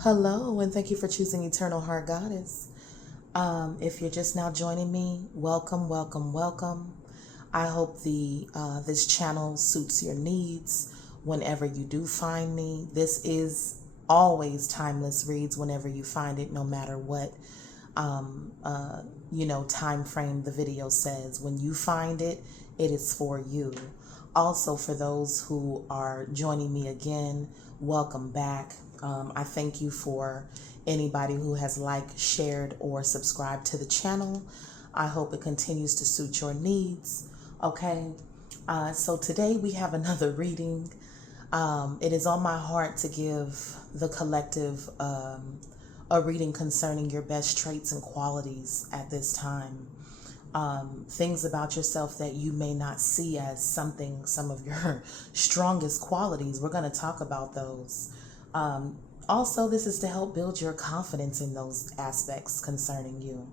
Hello, and thank you for choosing Eternal Heart Goddess. If you're just now joining me, welcome, welcome, welcome. I hope the this channel suits your needs whenever you do find me. This is always timeless reads whenever you find it, no matter what time frame the video says. When you find it, it is for you. Also, for those who are joining me again, welcome back. I thank you for anybody who has liked, shared, or subscribed to the channel. I hope it continues to suit your needs. Okay, so today we have another reading. It is on my heart to give the collective a reading concerning your best traits and qualities at this time. Things about yourself that you may not see as some of your strongest qualities. We're going to talk about those. Also, this is to help build your confidence in those aspects concerning you.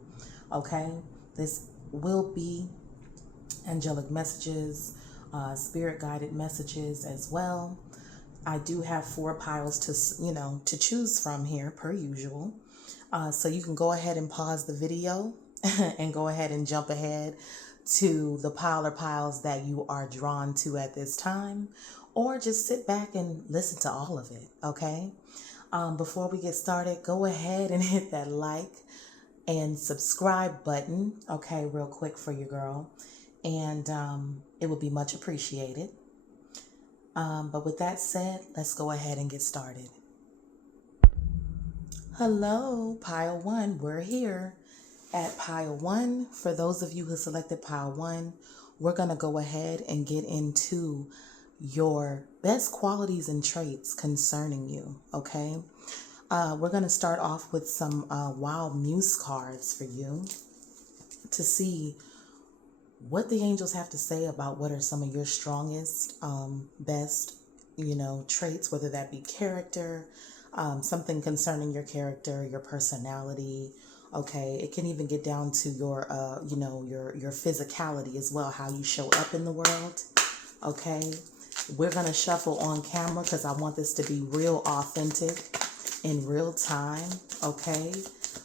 Okay, this will be angelic messages, spirit guided messages as well. I do have 4 piles to choose from here per usual. So you can go ahead and pause the video and go ahead and jump ahead to the pile or piles that you are drawn to at this time, or just sit back and listen to all of it. Okay. Before we get started, go ahead and hit that like and subscribe button. Okay. Real quick for you, girl. And it would be much appreciated. But with that said, let's go ahead and get started. Hello, pile 1. We're here at pile 1. For those of you who selected pile 1, we're going to go ahead and get into your best qualities and traits concerning you. Okay. We're going to start off with some wild muse cards for you to see what the angels have to say about what are some of your strongest, best, traits, whether that be character, something concerning your character, your personality. Okay. It can even get down to your, your physicality as well, how you show up in the world. Okay. We're going to shuffle on camera because I want this to be real authentic in real time. Okay.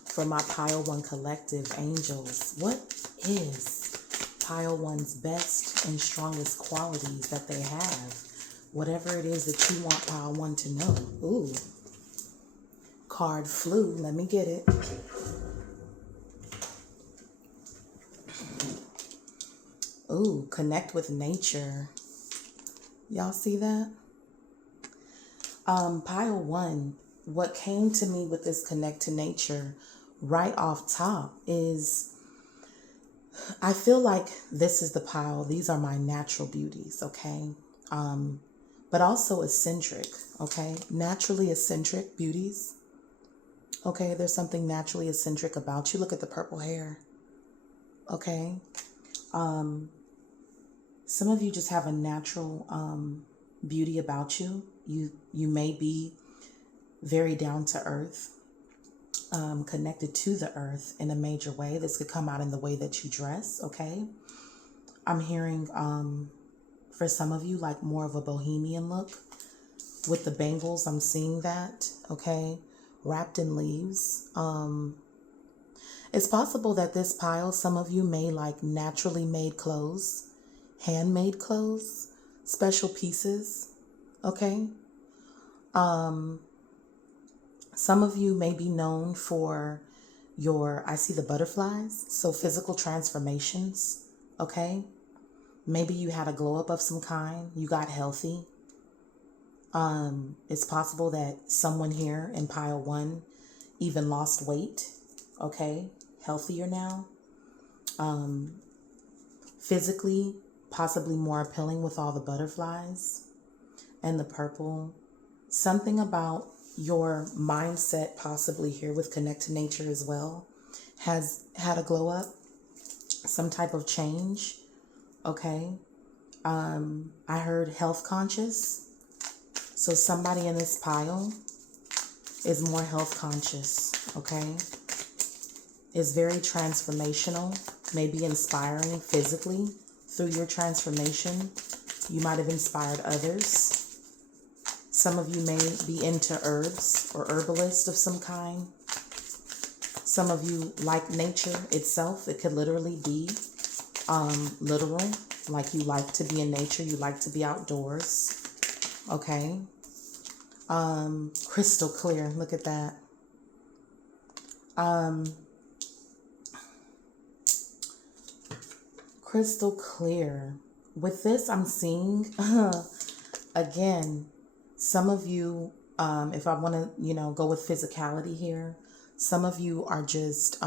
For my pile 1 collective angels, what is pile 1's best and strongest qualities that they have? Whatever it is that you want pile 1 to know. Ooh. Card flew. Let me get it. Ooh, connect with nature. Y'all see that? Pile 1, what came to me with this connect to nature right off top is I feel like this is the pile. These are my natural beauties, okay? But also eccentric, okay? Naturally eccentric beauties. Okay, there's something naturally eccentric about you. Look at the purple hair. Okay. Some of you just have a natural beauty about you. You may be very down to earth, connected to the earth in a major way. This could come out in the way that you dress. Okay. I'm hearing for some of you like more of a bohemian look with the bangles. I'm seeing that. Okay. Wrapped in leaves. It's possible that this pile, some of you may like naturally made clothes, handmade clothes, special pieces. Okay. Some of you may be known for I see the butterflies, so physical transformations. Okay. Maybe you had a glow up of some kind. You got healthy. It's possible that someone here in pile 1 even lost weight. Okay. Healthier now. Physically, possibly more appealing with all the butterflies and the purple. Something about your mindset, possibly here with connect to nature as well, has had a glow up, some type of change. Okay. I heard health conscious. So somebody in this pile is more health conscious. Okay. Is very transformational, maybe inspiring physically through your transformation. You might have inspired others. Some of you may be into herbs or herbalist of some kind. Some of you like nature itself. It could literally be literal, like you like to be in nature, you like to be outdoors. Okay. Crystal clear. Look at that. Crystal clear. With this, I'm seeing, again, some of you, if I want to, go with physicality here, some of you are just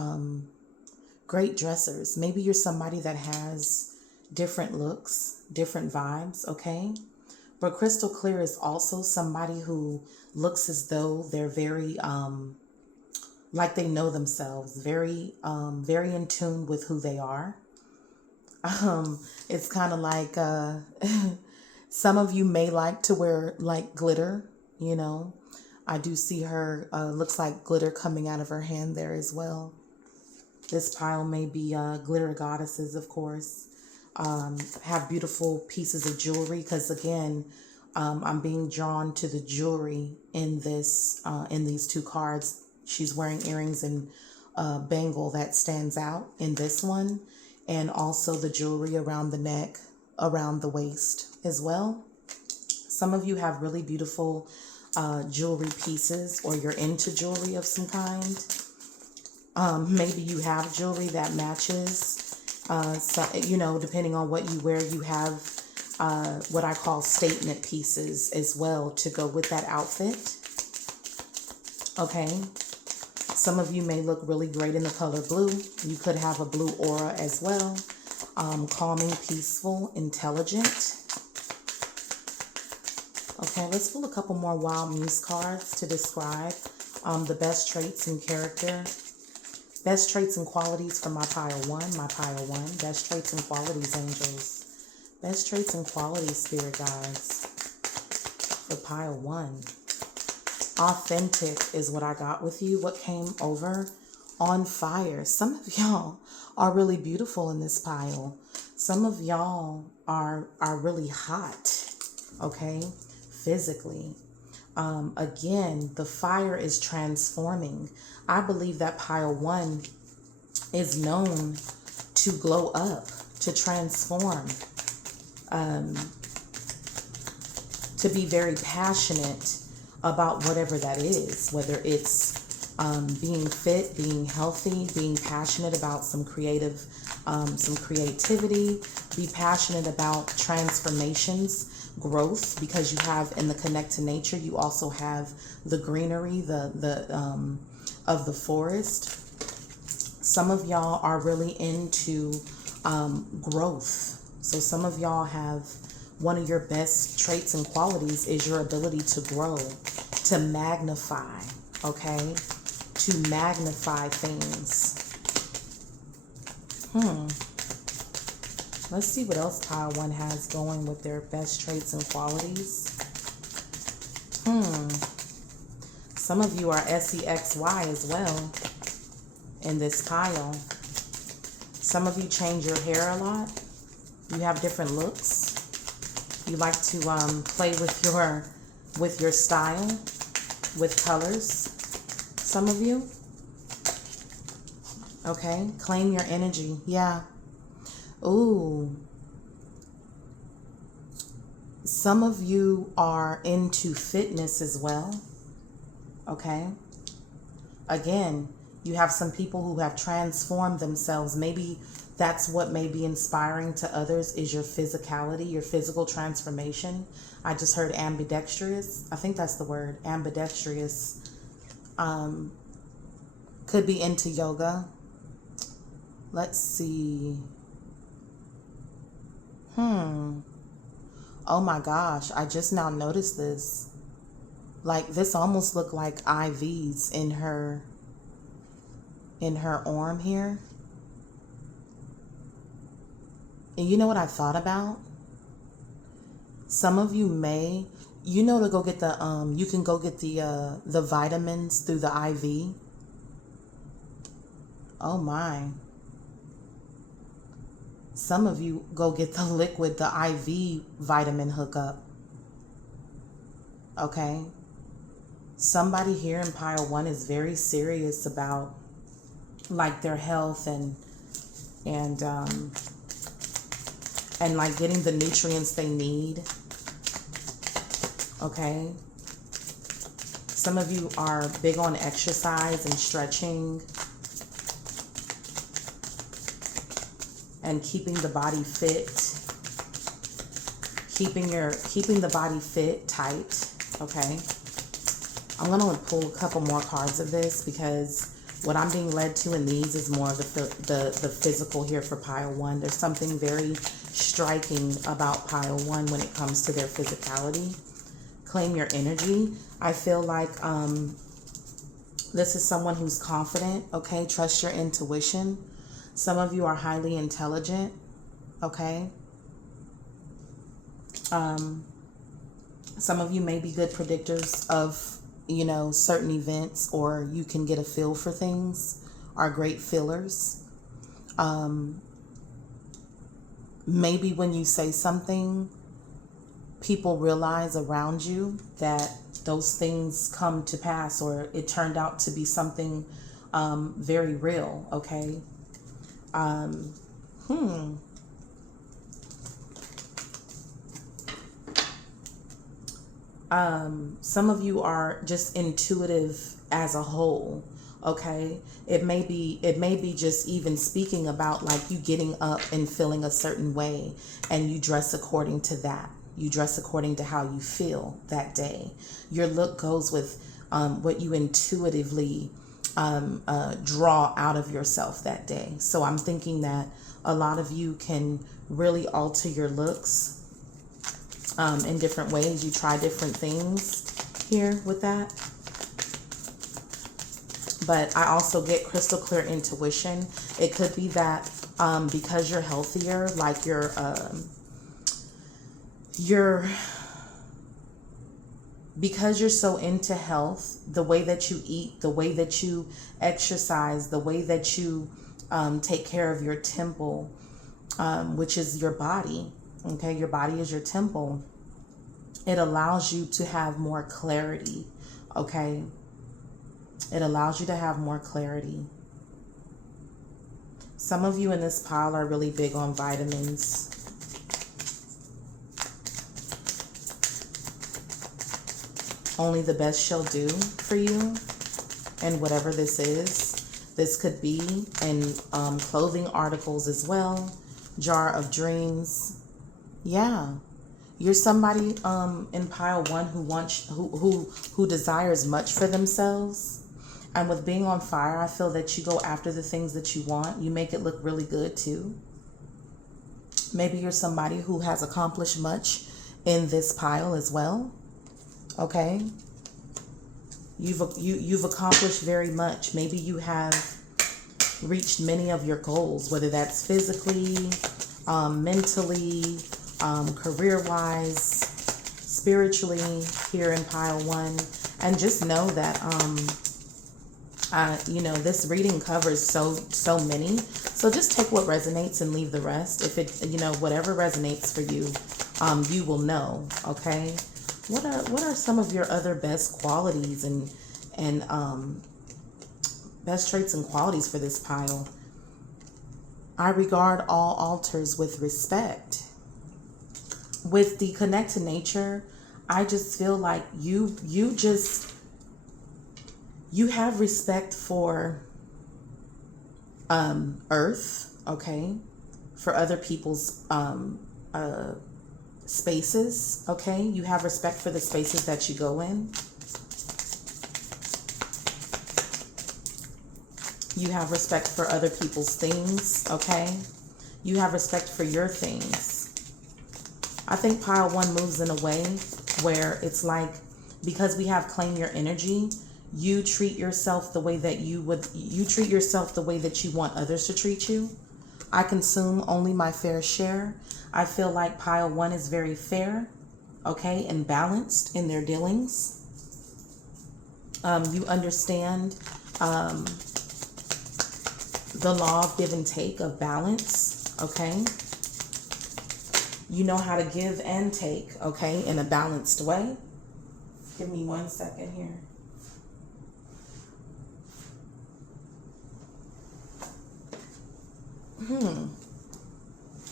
great dressers. Maybe you're somebody that has different looks, different vibes, okay? But crystal clear is also somebody who looks as though they're very, like they know themselves, very, very in tune with who they are. It's kind of like, some of you may like to wear like glitter, I do see her, looks like glitter coming out of her hand there as well. This pile may be glitter goddesses, of course. Have beautiful pieces of jewelry because, again, I'm being drawn to the jewelry in this, in these two cards. She's wearing earrings and a bangle that stands out in this one, and also the jewelry around the neck, around the waist as well. Some of you have really beautiful jewelry pieces, or you're into jewelry of some kind. Maybe you have jewelry that matches, so, depending on what you wear, you have what I call statement pieces as well to go with that outfit. Okay. Some of you may look really great in the color blue. You could have a blue aura as well. Calming, peaceful, intelligent. Okay, let's pull a couple more Wild Muse cards to describe the best traits and character. Best traits and qualities for my pile one. Best traits and qualities, angels. Best traits and qualities, spirit guides, for pile one. Authentic is what I got with you. What came over? On fire. Some of y'all are really beautiful in this pile. Some of y'all are really hot, okay, physically. Again, the fire is transforming. I believe that pile one is known to glow up, to transform, to be very passionate about whatever that is, whether it's being fit, being healthy, being passionate about some creativity, be passionate about transformations, growth, because you have in the connect to nature, you also have the greenery, of the forest. Some of y'all are really into growth. So some of y'all have one of your best traits and qualities is your ability to grow, to magnify, okay? To magnify things. Let's see what else pile one has going with their best traits and qualities. Some of you are SEXY as well in this pile. Some of you change your hair a lot. You have different looks. You like to play with your style, with colors. Some of you. Okay, claim your energy. Yeah. Ooh. Some of you are into fitness as well. Okay. Again, you have some people who have transformed themselves. Maybe that's what may be inspiring to others is your physicality, your physical transformation. I just heard ambidextrous. I think that's the word, ambidextrous. Could be into yoga. Let's see. Oh my gosh, I just now noticed this. Like, this almost looked like IVs in her arm here. And you know what I thought about? Some of you may, to go get the you can go get the vitamins through the IV. Oh my. Some of you go get the liquid, the IV vitamin hookup. okay? Somebody here in pile 1 is very serious about like their health and like getting the nutrients they need, okay? Some of you are big on exercise and stretching and keeping the body fit, keeping the body fit, tight, okay? I'm gonna pull a couple more cards of this because what I'm being led to in these is more of the physical here for pile 1. There's something very striking about pile 1 when it comes to their physicality. Claim your energy. I feel like this is someone who's confident, okay? Trust your intuition. Some of you are highly intelligent, okay? Some of you may be good predictors of, you know, certain events, or you can get a feel for things, are great fillers. Maybe when you say something, people realize around you that those things come to pass, or it turned out to be something very real, okay? Some of you are just intuitive as a whole, okay? It may be just even speaking about like you getting up and feeling a certain way, and you dress according to that. You dress according to how you feel that day. Your look goes with what you intuitively draw out of yourself that day. So I'm thinking that a lot of you can really alter your looks in different ways. You try different things here with that. But I also get crystal clear intuition. It could be that because you're healthier, like because you're so into health, the way that you eat, the way that you exercise, the way that you take care of your temple, which is your body, okay? Your body is your temple. It allows you to have more clarity, okay? It allows you to have more clarity. Some of you in this pile are really big on vitamins. Only the best shall do for you. And whatever this is, this could be in clothing articles as well. Jar of dreams. Yeah. You're somebody in pile 1 who desires much for themselves. And with being on fire, I feel that you go after the things that you want. You make it look really good too. Maybe you're somebody who has accomplished much in this pile as well. Okay? You've accomplished very much. Maybe you have reached many of your goals, whether that's physically, mentally, career-wise, spiritually here in pile 1. And just know that you know, this reading covers so many. So just take what resonates and leave the rest. If it, you know, whatever resonates for you, you will know, okay? What are some of your other best qualities and best traits and qualities for this pile? I regard all altars with respect. With the connect to nature, I just feel like you have respect for earth, okay? For other people's spaces, okay? You have respect for the spaces that you go in. You have respect for other people's things, okay? You have respect for your things. I think pile 1 moves in a way where it's like, because we have claim your energy, you treat yourself the way that you treat yourself the way that you want others to treat you. I consume only my fair share. I feel like pile 1 is very fair, okay, and balanced in their dealings. You understand the law of give and take, of balance, okay? You know how to give and take, okay, in a balanced way. Give me 1 second here.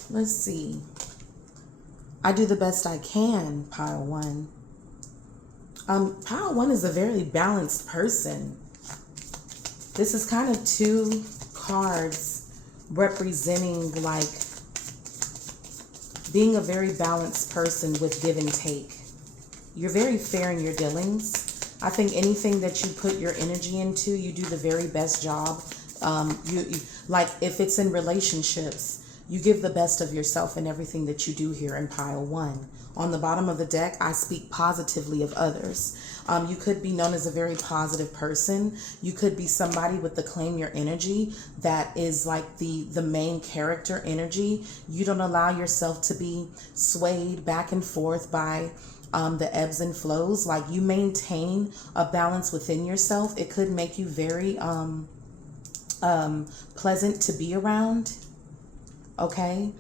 Let's see. I do the best I can, pile one. Pile one is a very balanced person. This is kind of two cards representing like being a very balanced person with give and take. You're very fair in your dealings. I think anything that you put your energy into, you do the very best job. You like if it's in relationships, you give the best of yourself in everything that you do here in pile one. On the bottom of the deck, I speak positively of others. You could be known as a very positive person. You could be somebody with the claim your energy that is like the main character energy. You don't allow yourself to be swayed back and forth by the ebbs and flows. Like you maintain a balance within yourself. It could make you very pleasant to be around. Okay.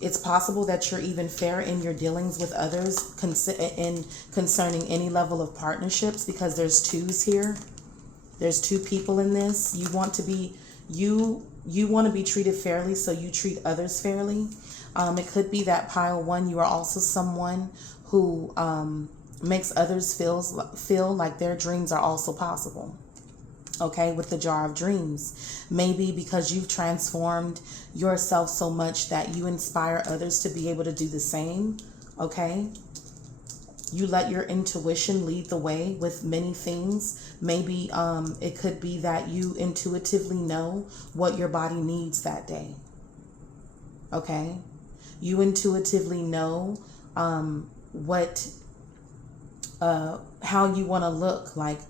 It's possible that you're even fair in your dealings with others concerning any level of partnerships, because there's twos here. There's two people in this. You want to be treated fairly, so you treat others fairly. It could be that pile one, you are also someone who makes others feel like their dreams are also possible. Okay, with the jar of dreams. Maybe because you've transformed yourself so much that you inspire others to be able to do the same. Okay, you let your intuition lead the way with many things. Maybe it could be that you intuitively know what your body needs that day. Okay, you intuitively know how you want to look. Like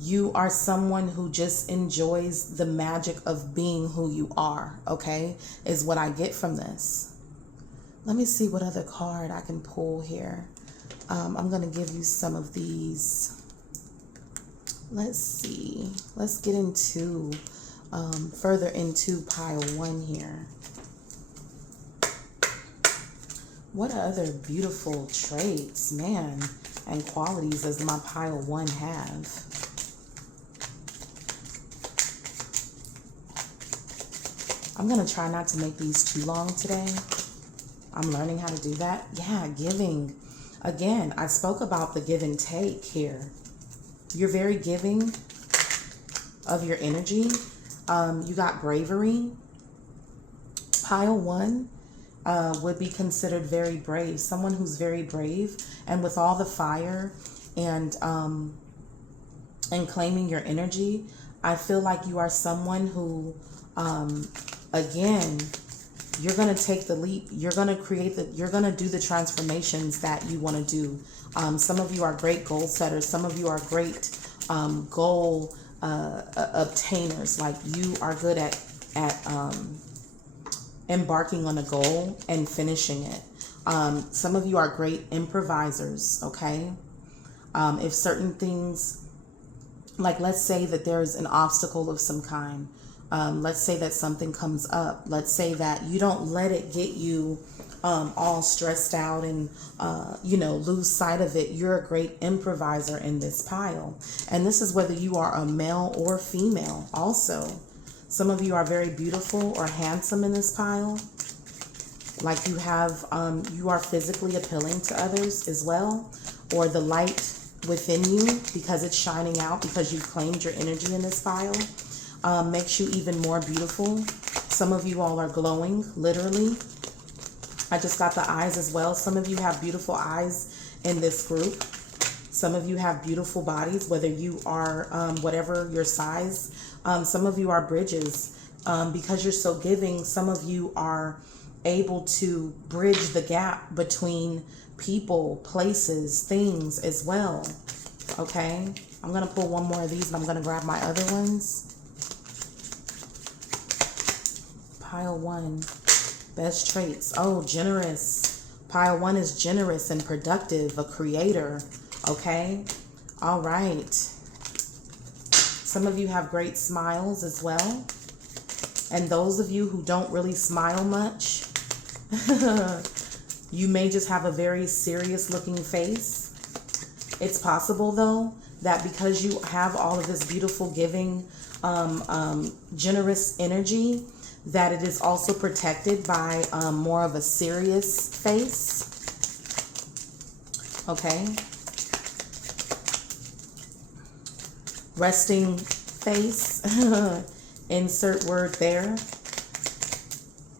you are someone who just enjoys the magic of being who you are, okay, is what I get from this. Let me see what other card I can pull here. I'm going to give you some of these. Let's see. Let's get into further into pile one here. What other beautiful traits, man, and qualities does my pile one have? I'm going to try not to make these too long today. I'm learning how to do that. Yeah, giving. Again, I spoke about the give and take here. You're very giving of your energy. You got bravery. Pile one would be considered very brave. Someone who's very brave. And with all the fire and claiming your energy, I feel like you are someone who... again, you're going to take the leap. You're going to do the transformations that you want to do. Some of you are great goal setters. Some of you are great goal obtainers. Like you are good at embarking on a goal and finishing it. Some of you are great improvisers. Okay. If certain things, like let's say that there's an obstacle of some kind. Let's say that something comes up. Let's say that you don't let it get you all stressed out and, lose sight of it. You're a great improviser in this pile. And this is whether you are a male or female also. Some of you are very beautiful or handsome in this pile. Like you are physically appealing to others as well. Or the light within you, because it's shining out, because you've claimed your energy in this pile. Makes you even more beautiful. Some of you all are glowing, literally. I just got the eyes as well. Some of you have beautiful eyes in this group. Some of you have beautiful bodies, whether you are whatever your size. Some of you are bridges. Because you're so giving, some of you are able to bridge the gap between people, places, things as well. Okay? I'm going to pull one more of these and I'm going to grab my other ones. Pile one, best traits. Oh, generous. Pile one is generous and productive, a creator. Okay. All right. Some of you have great smiles as well. And those of you who don't really smile much, you may just have a very serious looking face. It's possible, though, that because you have all of this beautiful, giving, generous energy, that it is also protected by more of a serious face. Okay. Resting face. Insert word there.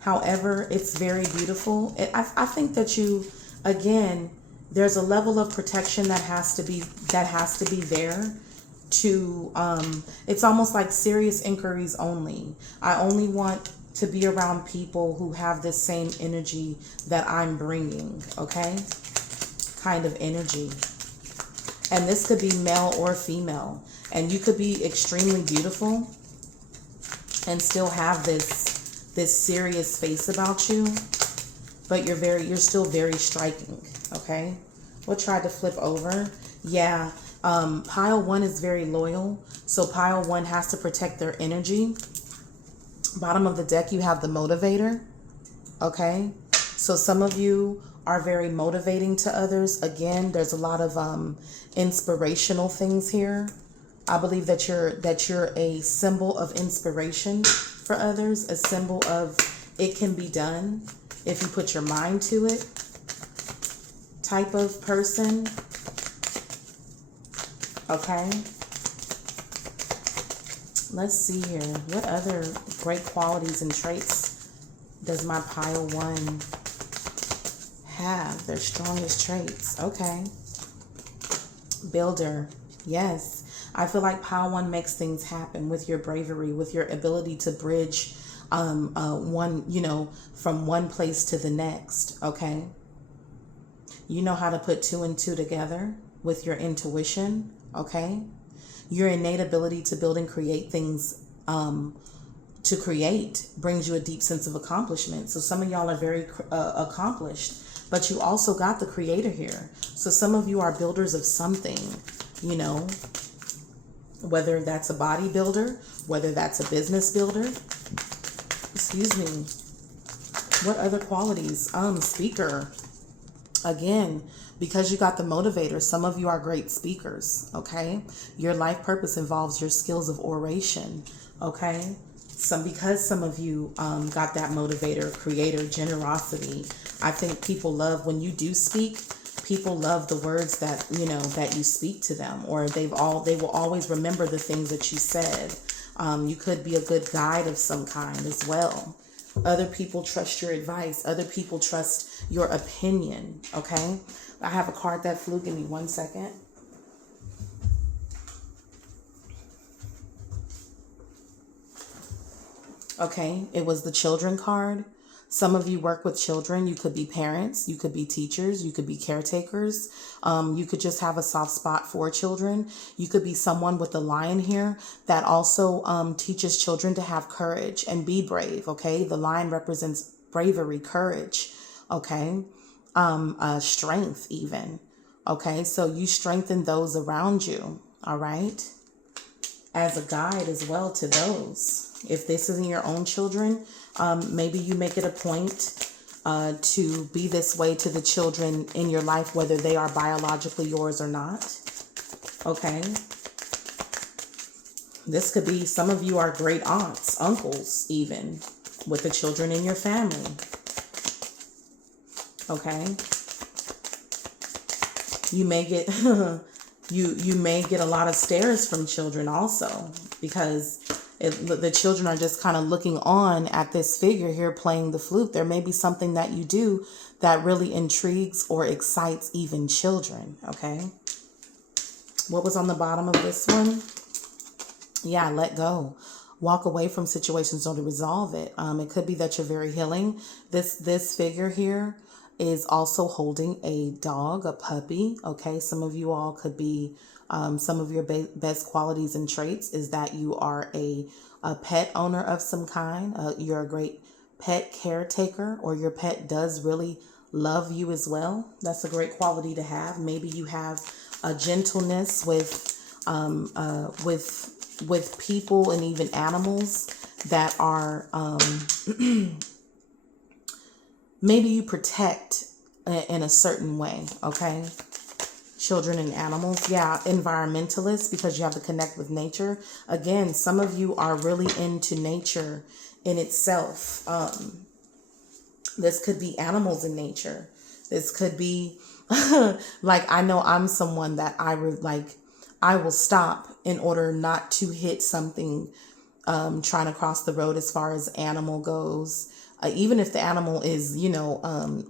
However, it's very beautiful. I think that you, again, there's a level of protection that has to be there to, it's almost like serious inquiries only. I only want to be around people who have this same energy that I'm bringing, okay? Kind of energy. And this could be male or female. And you could be extremely beautiful and still have this serious face about you, but you're still very striking, okay? We'll try to flip over. Yeah, pile 1 is very loyal, so pile 1 has to protect their energy. Bottom of the deck, you have the motivator, okay? So some of you are very motivating to others. Again, there's a lot of inspirational things here. I believe that you're a symbol of inspiration for others, a symbol of it can be done if you put your mind to it type of person. Okay. Let's see here. What other great qualities and traits does my pile 1 have? Their strongest traits. Okay. Builder. Yes. I feel like pile 1 makes things happen with your bravery, with your ability to bridge from one place to the next, okay? You know how to put 2 and 2 together with your intuition, okay? Your innate ability to build and create things, to create brings you a deep sense of accomplishment. So some of y'all are very accomplished, but you also got the creator here. So some of you are builders of something, you know, whether that's a bodybuilder, whether that's a business builder. Excuse me. What other qualities? Speaker. Again, because you got the motivator, some of you are great speakers, okay? Your life purpose involves your skills of oration, okay? Because some of you got that motivator, creator, generosity. I think people love when you do speak. People love the words that, you know, that you speak to them, or they will always remember the things that you said. You could be a good guide of some kind as well. Other people trust your advice. Other people trust your opinion, okay? I have a card that flew. Give me 1 second. Okay, it was the children card. Some of you work with children. You could be parents, you could be teachers, you could be caretakers. You could just have a soft spot for children. You could be someone with the lion here that also teaches children to have courage and be brave, okay? The lion represents bravery, courage, okay? Strength even, okay? So you strengthen those around you, all right? As a guide as well to those. If this isn't your own children, maybe you make it a point to be this way to the children in your life, whether they are biologically yours or not. Okay. This could be, some of you are great aunts, uncles, even with the children in your family. Okay. You may get you may get a lot of stares from children also, because the children are just kind of looking on at this figure here playing the flute. There may be something that you do that really intrigues or excites even children, okay? What was on the bottom of this one? Yeah, let go. Walk away from situations or to resolve it. It could be that you're very healing. This figure here is also holding a dog, a puppy, okay? Some of you all could be, some of your best qualities and traits is that you are a pet owner of some kind. You're a great pet caretaker, or your pet does really love you as well. That's a great quality to have. Maybe you have a gentleness with people and even animals that are, maybe you protect in a certain way, okay? children and animals. Yeah, environmentalists, because you have to connect with nature. Again, some of you are really into nature in itself. This could be animals in nature. This could be like, I know I'm someone that I will stop in order not to hit something trying to cross the road as far as animal goes. Even if the animal is,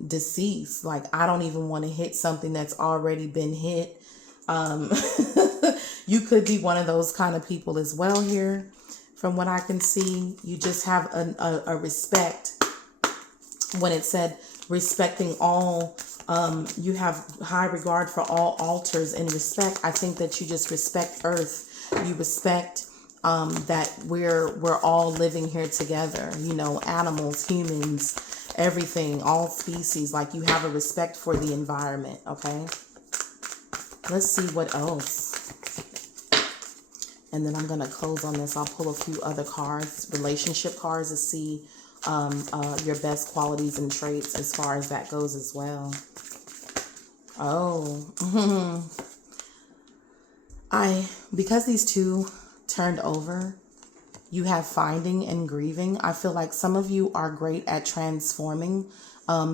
deceased, like I don't even want to hit something that's already been hit. You could be one of those kind of people as well here. From what I can see, you just have a respect. When it said respecting all, you have high regard for all altars and respect. I think that you just respect earth. You respect that we're all living here together, animals, humans, everything, all species. Like, you have a respect for the environment. Okay, let's see what else, and then I'm gonna close on this. I'll pull a few other cards, relationship cards, to see your best qualities and traits as far as that goes as well. Oh, because these two turned over, you have finding and grieving. I feel like some of you are great at transforming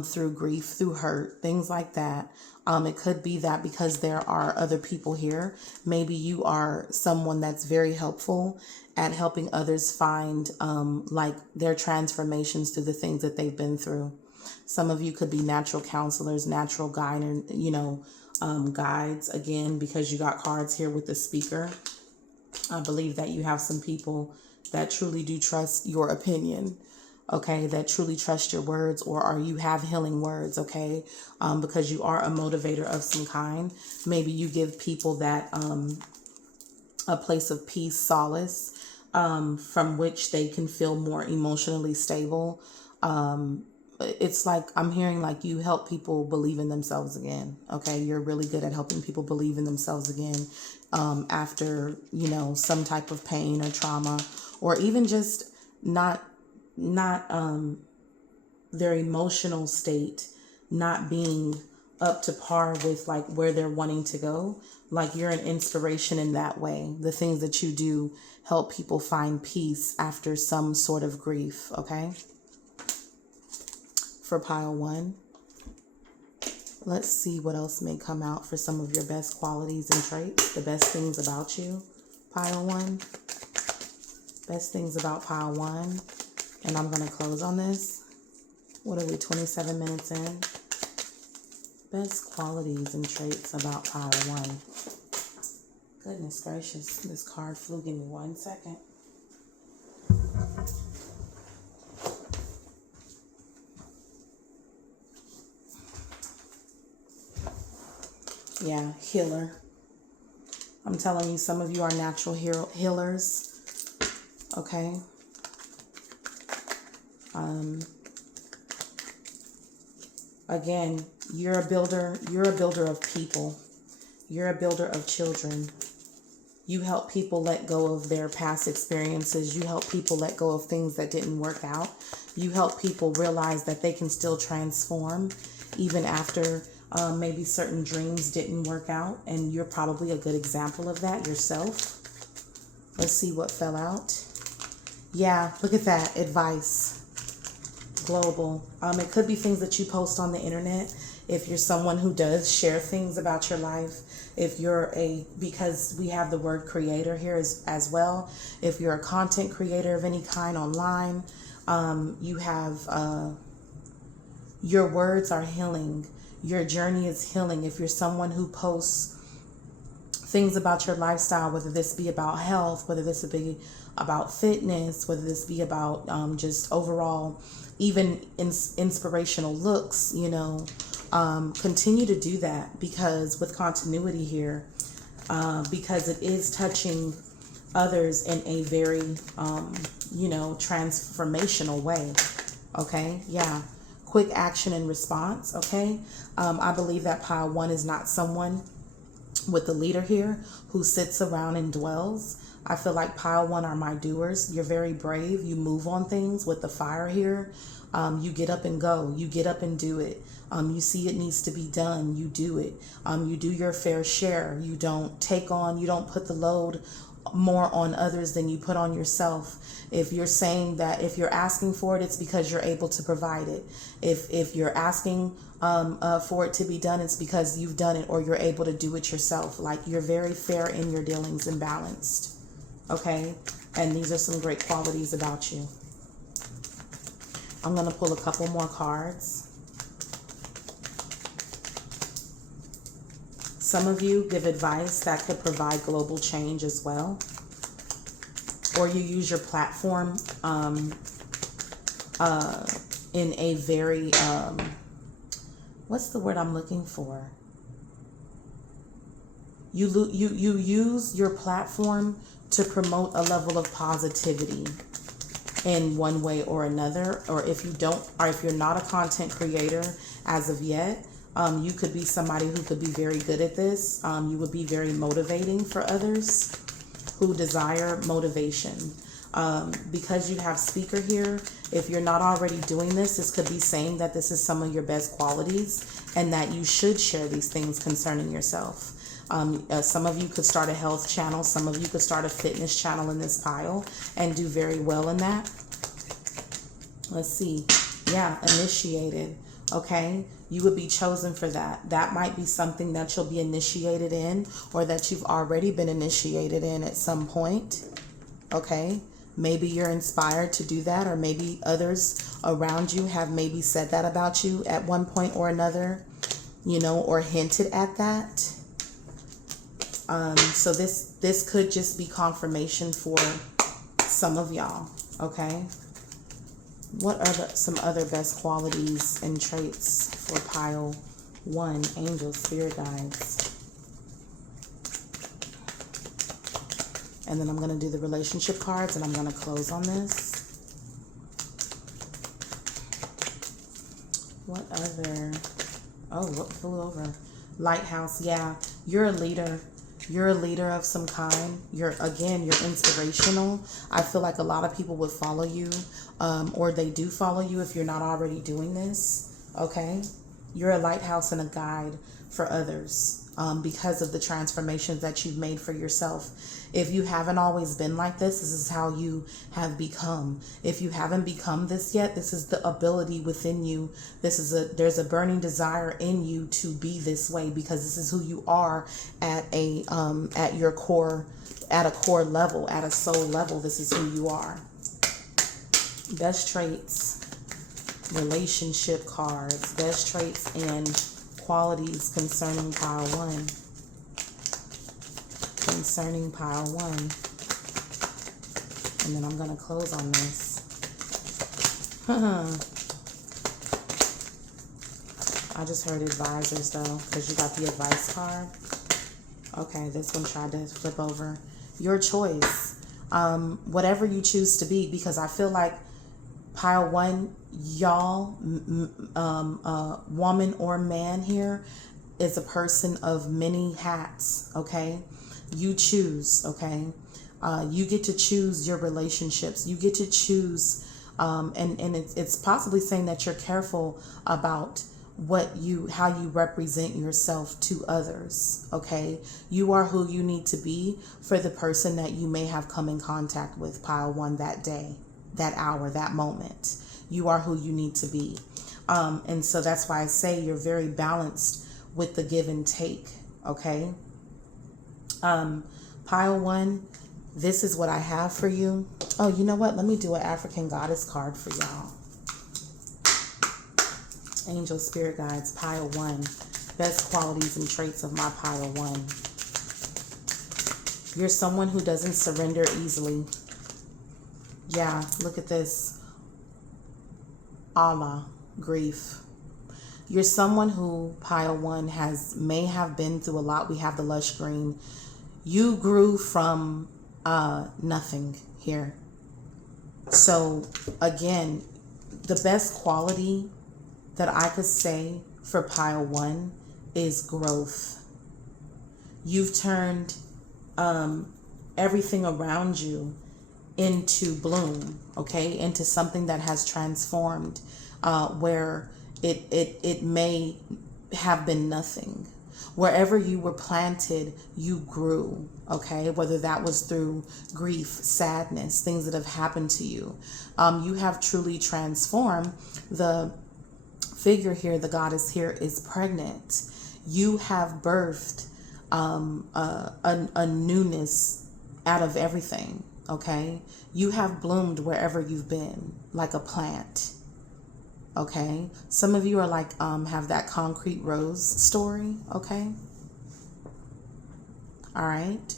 through grief, through hurt, things like that. It could be that because there are other people here, maybe you are someone that's very helpful at helping others find like their transformations through the things that they've been through. Some of you could be natural counselors, natural guide, guides, again, because you got cards here with the speaker. I believe that you have some people that truly do trust your opinion, okay, that truly trust your words, or you have healing words, okay, because you are a motivator of some kind. Maybe you give people that a place of peace, solace, from which they can feel more emotionally stable. It's like, I'm hearing like you help people believe in themselves again. Okay, you're really good at helping people believe in themselves again after, some type of pain or trauma, or even just not their emotional state not being up to par with like where they're wanting to go. Like, you're an inspiration in that way. The things that you do help people find peace after some sort of grief. Okay. For pile one, let's see what else may come out for some of your best qualities and traits, the best things about you, pile one. Best things about pile one. And I'm going to close on this. What are we, 27 minutes in? Best qualities and traits about pile one. Goodness gracious, this card flew. Give me 1 second. Yeah, healer. I'm telling you, some of you are natural healers. Okay. Again, you're a builder. You're a builder of people. You're a builder of children. You help people let go of their past experiences. You help people let go of things that didn't work out. You help people realize that they can still transform even after maybe certain dreams didn't work out. And you're probably a good example of that yourself. Let's see what fell out. Yeah, look at that. Advice. Global. It could be things that you post on the internet. If you're someone who does share things about your life, if you're because we have the word creator here as well. If you're a content creator of any kind online, you have, your words are healing. Your journey is healing. If you're someone who posts things about your lifestyle, whether this be about health, whether this be about fitness, whether this be about just overall, even inspirational looks, continue to do that, because with continuity here, because it is touching others in a very, transformational way. Okay. Yeah. Quick action and response. Okay. I believe that pile one is not someone with the leader here who sits around and dwells. I feel like pile one are my doers. You're very brave. You move on things with the fire here. You get up and go. You get up and do it. You see it needs to be done. You do it. You do your fair share. You don't take on, you don't put the load more on others than you put on yourself. If you're saying that, if you're asking for it, it's because you're able to provide it. If you're asking for it to be done, it's because you've done it or you're able to do it yourself. Like, you're very fair in your dealings and balanced. Okay? And these are some great qualities about you. I'm going to pull a couple more cards. Some of you give advice that could provide global change as well. Or you use your platform in a very, what's the word I'm looking for? You use your platform to promote a level of positivity in one way or another. Or if you don't, or if you're not a content creator as of yet, you could be somebody who could be very good at this. You would be very motivating for others who desire motivation. Because you have speaker here, if you're not already doing this, this could be saying that this is some of your best qualities and that you should share these things concerning yourself. Some of you could start a health channel. Some of you could start a fitness channel in this pile and do very well in that. Let's see. Yeah, initiated. Okay, you would be chosen for that. That might be something that you'll be initiated in, or that you've already been initiated in at some point. Okay, maybe you're inspired to do that, or maybe others around you have maybe said that about you at one point or another, you know, or hinted at that. So this could just be confirmation for some of y'all. Okay. What are some other best qualities and traits for pile one? Angels, spirit guides. And then I'm going to do the relationship cards and I'm going to close on this. What other? Oh, what flew over? Lighthouse. Yeah, you're a leader. You're a leader of some kind. You're inspirational. I feel like a lot of people would follow you, or they do follow you if you're not already doing this. Okay? You're a lighthouse and a guide for others because of the transformations that you've made for yourself. If you haven't always been like this, this is how you have become. If you haven't become this yet, this is the ability within you. There's a burning desire in you to be this way, because this is who you are at your core, at a core level, at a soul level. This is who you are. Best traits, relationship cards, best traits and qualities concerning pile one. Concerning pile one. And then I'm going to close on this. I just heard advisors though, because you got the advice card. Okay, this one tried to flip over. Your choice. Whatever you choose to be, because I feel like pile one, y'all, woman or man here, is a person of many hats. Okay, you choose. Okay, you get to choose your relationships. You get to choose, and it's possibly saying that you're careful about how you represent yourself to others. Okay, you are who you need to be for the person that you may have come in contact with, pile one, that day, that hour, that moment. You are who you need to be. And so that's why I say you're very balanced with the give and take. Okay. Pile one, this is what I have for you. Oh, you know what? Let me do an African goddess card for y'all. Angel, spirit guides, pile one. Best qualities and traits of my pile one. You're someone who doesn't surrender easily. Yeah, look at this. Allah, grief. You're someone who, pile one, may have been through a lot. We have the lush green. You grew from nothing here. So again, the best quality that I could say for pile one is growth. You've turned everything around you into bloom, okay, into something that has transformed, where it may have been nothing. Wherever you were planted, you grew, okay? Whether that was through grief, sadness, things that have happened to you. You have truly transformed. The figure here, the goddess here, is pregnant. You have birthed a newness out of everything, okay? You have bloomed wherever you've been, like a plant. Okay, some of you are like, have that concrete rose story, okay? All right.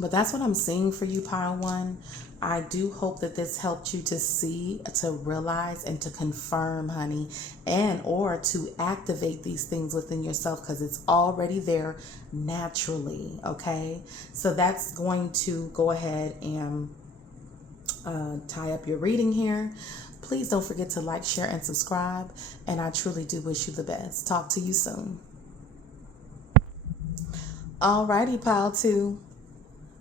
But that's what I'm seeing for you, pile one. I do hope that this helped you to see, to realize, and to confirm, honey, and or to activate these things within yourself, because it's already there naturally, okay? So that's going to go ahead and tie up your reading here. Please don't forget to like, share, and subscribe. And I truly do wish you the best. Talk to you soon. Alrighty, pile two.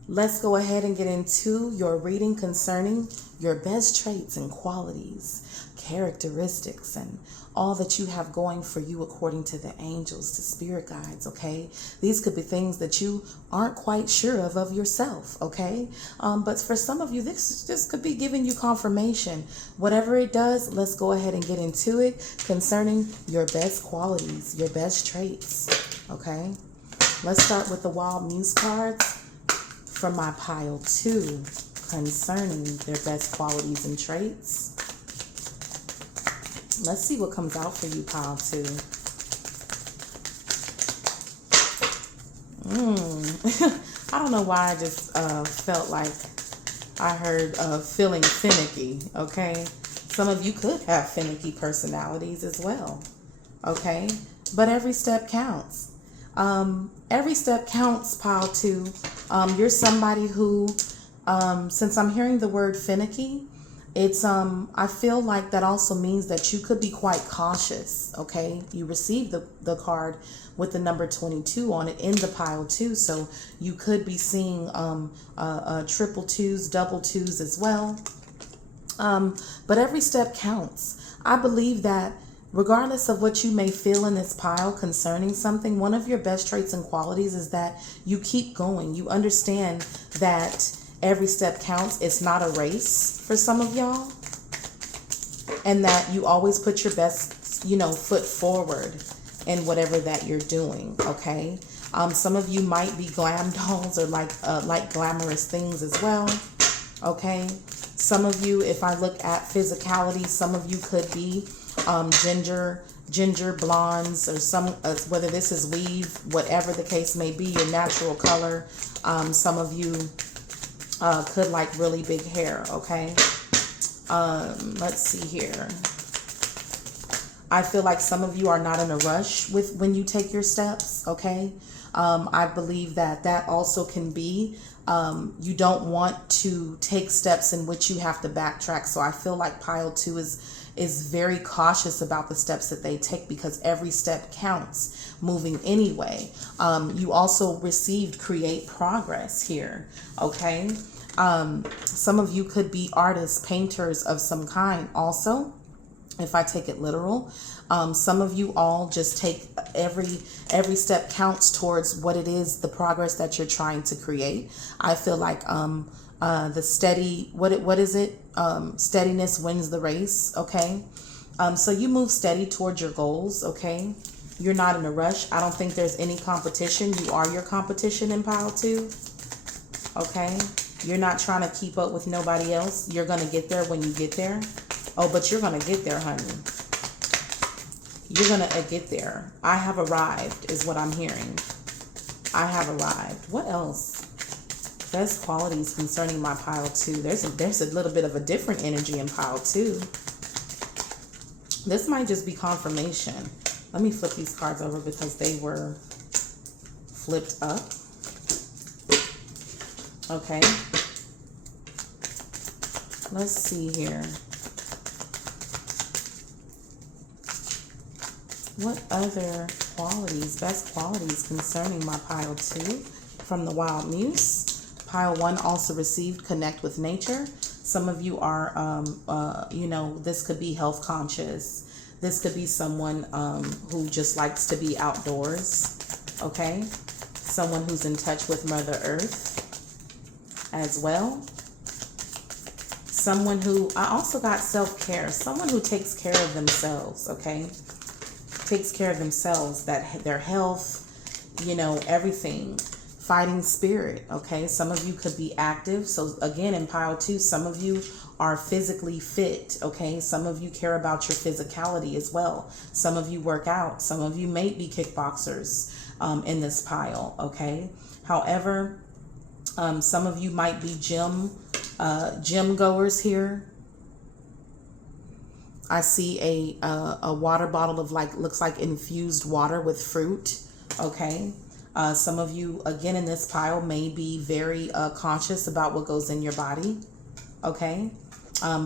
Let's go ahead and get into your reading concerning your best traits and qualities, characteristics, and all that you have going for you according to the angels, to spirit guides, okay? These could be things that you aren't quite sure of yourself, okay? But for some of you, this could be giving you confirmation. Whatever it does, let's go ahead and get into it concerning your best qualities, your best traits, okay? Let's start with the Wild Muse cards for my pile two concerning their best qualities and traits. Let's see what comes out for you, pile two. I don't know why I just felt like I heard feeling finicky, okay? Some of you could have finicky personalities as well, okay? But every step counts. Every step counts, pile two. You're somebody who, since I'm hearing the word finicky, it's I feel like that also means that you could be quite cautious, okay? You received the card with the number 22 on it in the pile two, so you could be seeing triple twos, double twos as well. But every step counts. I believe that regardless of what you may feel in this pile concerning something, one of your best traits and qualities is that you keep going. You understand that every step counts. It's not a race for some of y'all. And that you always put your best, foot forward in whatever that you're doing, okay? Some of you might be glam dolls or like glamorous things as well, okay? Some of you, if I look at physicality, some of you could be ginger blondes, or whether this is weave, whatever the case may be, your natural color. Some of you could like really big hair, okay? Let's see here. I feel like some of you are not in a rush when you take your steps, okay? I believe that also can be you don't want to take steps in which you have to backtrack. So I feel like pile two is very cautious about the steps that they take, because every step counts moving anyway. You also received create progress here, okay? Some of you could be artists, painters of some kind also, if I take it literal. Some of you all just take every step counts towards what it is, the progress that you're trying to create. I feel like the steady, what is it? Steadiness wins the race, okay? So you move steady towards your goals, okay? You're not in a rush. I don't think there's any competition. You are your competition in pile two, okay? You're not trying to keep up with nobody else. You're going to get there when you get there. Oh, but you're going to get there, honey. You're going to get there. I have arrived is what I'm hearing. I have arrived. What else? Best qualities concerning my pile two. There's a little bit of a different energy in pile two. This might just be confirmation. Let me flip these cards over because they were flipped up. Okay. Let's see here. What other qualities, best qualities concerning my pile two from the Wild Muse? Pile 1 also received connect with nature. Some of you are, you know, this could be health conscious. This could be someone who just likes to be outdoors, okay? Someone who's in touch with Mother Earth as well. Someone who, I also got self-care. Someone who takes care of themselves, okay? Takes care of themselves, that their health, you know, everything. Fighting spirit, okay? Some of you could be active. So again, in pile 2, some of you are physically fit, okay? Some of you care about your physicality as well. Some of you work out. Some of you may be kickboxers in this pile, okay? However, some of you might be gym goers here. I see a water bottle of looks like infused water with fruit, okay? Some of you, again, in this pile may be very conscious about what goes in your body, okay?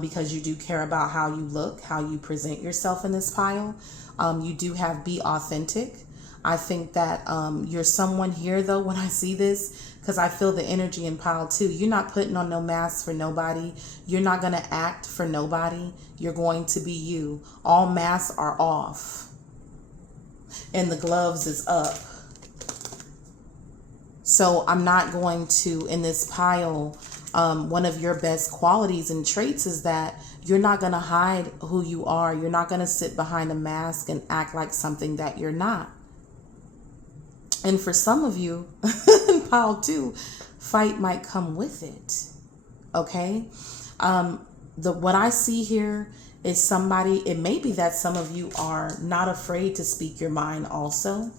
Because you do care about how you look, how you present yourself in this pile. You do have be authentic. I think that you're someone here, though, when I see this, because I feel the energy in pile 2. You're not putting on no mask for nobody. You're not going to act for nobody. You're going to be you. All masks are off. And the gloves is up. So I'm not going to, in this pile, one of your best qualities and traits is that you're not going to hide who you are. You're not going to sit behind a mask and act like something that you're not. And for some of you, in pile 2, fight might come with it. Okay? What I see here is somebody, it may be that some of you are not afraid to speak your mind also.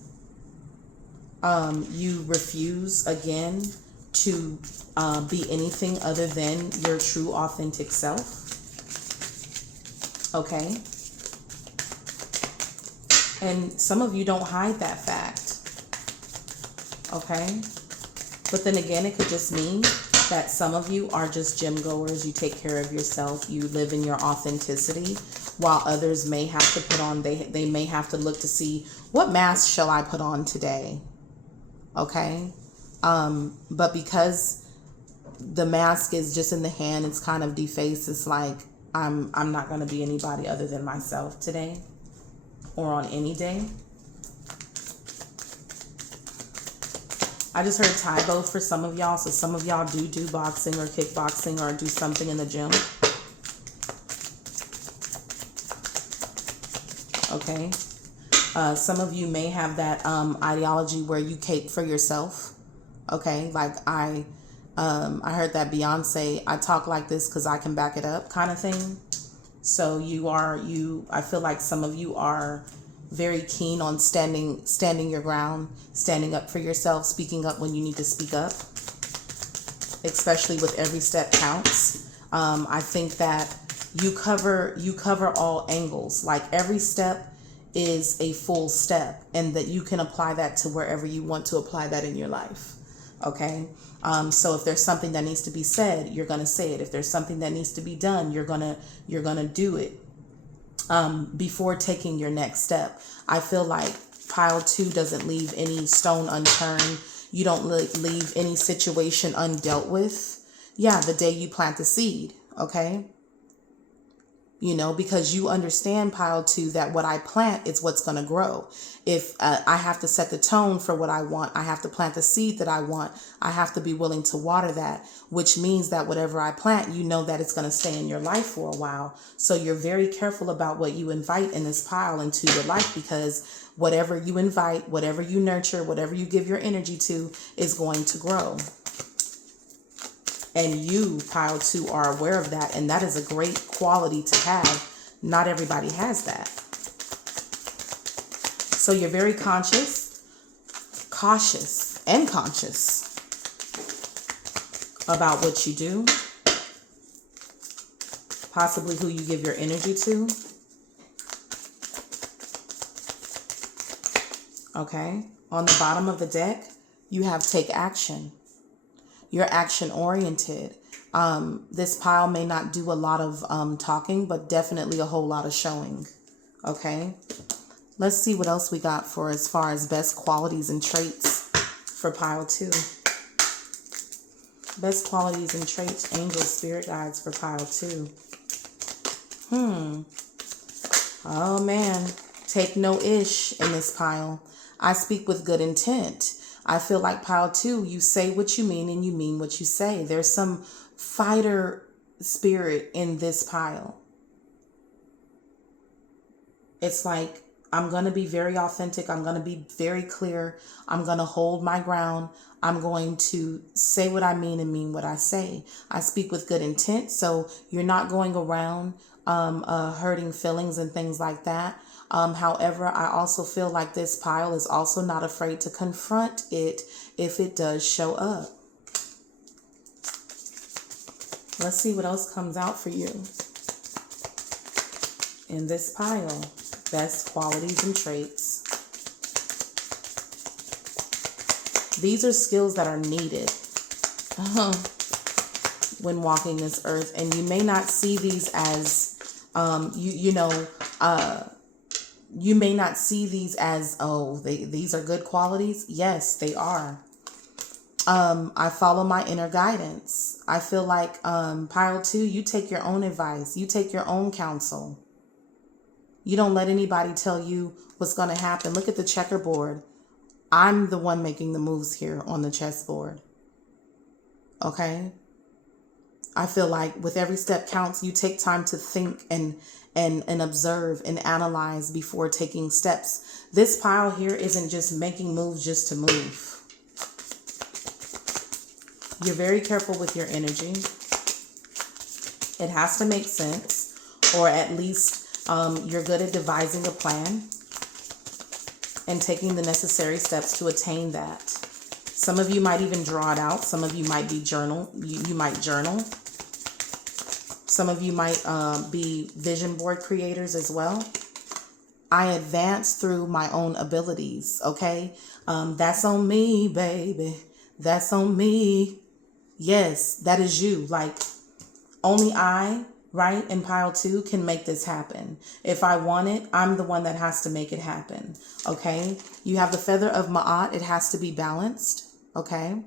You refuse, again, to be anything other than your true, authentic self. Okay? And some of you don't hide that fact. Okay? But then again, it could just mean that some of you are just gym goers. You take care of yourself. You live in your authenticity, while others may have to put on, they may have to look to see, what mask shall I put on today? Okay? But because the mask is just in the hand, it's kind of defaced. It's like, I'm not going to be anybody other than myself today or on any day. I just heard Taibo for some of y'all. So some of y'all do boxing or kickboxing or do something in the gym. Okay. Some of you may have that ideology where you cape for yourself. Okay. Like I heard that Beyonce, I talk like this because I can back it up kind of thing. So I feel like some of you are very keen on standing your ground, standing up for yourself, speaking up when you need to speak up, especially with every step counts. I think that you cover all angles. Like every step is a full step, and that you can apply that to wherever you want to apply that in your life. Okay. So if there's something that needs to be said, you're going to say it. If there's something that needs to be done, you're going to do it. Before taking your next step. I feel like pile 2 doesn't leave any stone unturned. You don't leave any situation undealt with. Yeah, the day you plant the seed, okay? You know, because you understand, pile 2, that what I plant is what's going to grow. If I have to set the tone for what I want, I have to plant the seed that I want. I have to be willing to water that, which means that whatever I plant, you know that it's going to stay in your life for a while. So you're very careful about what you invite in this pile into your life, because whatever you invite, whatever you nurture, whatever you give your energy to is going to grow. And you, pile 2, are aware of that. And that is a great quality to have. Not everybody has that. So you're very cautious, and conscious about what you do. Possibly who you give your energy to. Okay. On the bottom of the deck, you have take action. You're action oriented. This pile may not do a lot of talking, but definitely a whole lot of showing. Okay. Let's see what else we got for as far as best qualities and traits for pile 2. Best qualities and traits, angels, spirit guides for pile 2. Oh man, take no ish in this pile. I speak with good intent. I feel like pile 2, you say what you mean and you mean what you say. There's some fighter spirit in this pile. It's like, I'm going to be very authentic. I'm going to be very clear. I'm going to hold my ground. I'm going to say what I mean and mean what I say. I speak with good intent. So you're not going around hurting feelings and things like that. However, I also feel like this pile is also not afraid to confront it if it does show up. Let's see what else comes out for you in this pile. Best qualities and traits. These are skills that are needed when walking this earth, and you may not see these as you may not see these as, oh, these are good qualities. Yes, they are. I follow my inner guidance. I feel like pile 2, you take your own advice. You take your own counsel. You don't let anybody tell you what's going to happen. Look at the checkerboard. I'm the one making the moves here on the chessboard. Okay? I feel like with every step counts, you take time to think and observe and analyze before taking steps. This pile here isn't just making moves just to move. You're very careful with your energy. It has to make sense, or at least you're good at devising a plan and taking the necessary steps to attain that. Some of you might even draw it out. Some of you might be you might journal. Some of you might be vision board creators as well. I advance through my own abilities, okay? That's on me, baby. That's on me. Yes, that is you. Like, only I, right, in pile 2 can make this happen. If I want it, I'm the one that has to make it happen, okay? You have the feather of Ma'at. It has to be balanced, okay?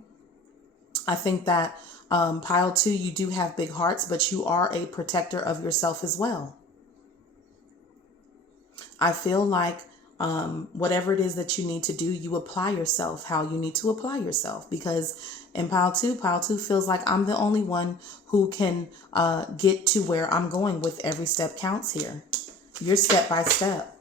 I think that pile 2, you do have big hearts, but you are a protector of yourself as well. I feel like whatever it is that you need to do, you apply yourself how you need to apply yourself, because in pile 2 feels like I'm the only one who can get to where I'm going with every step counts here. You're step by step.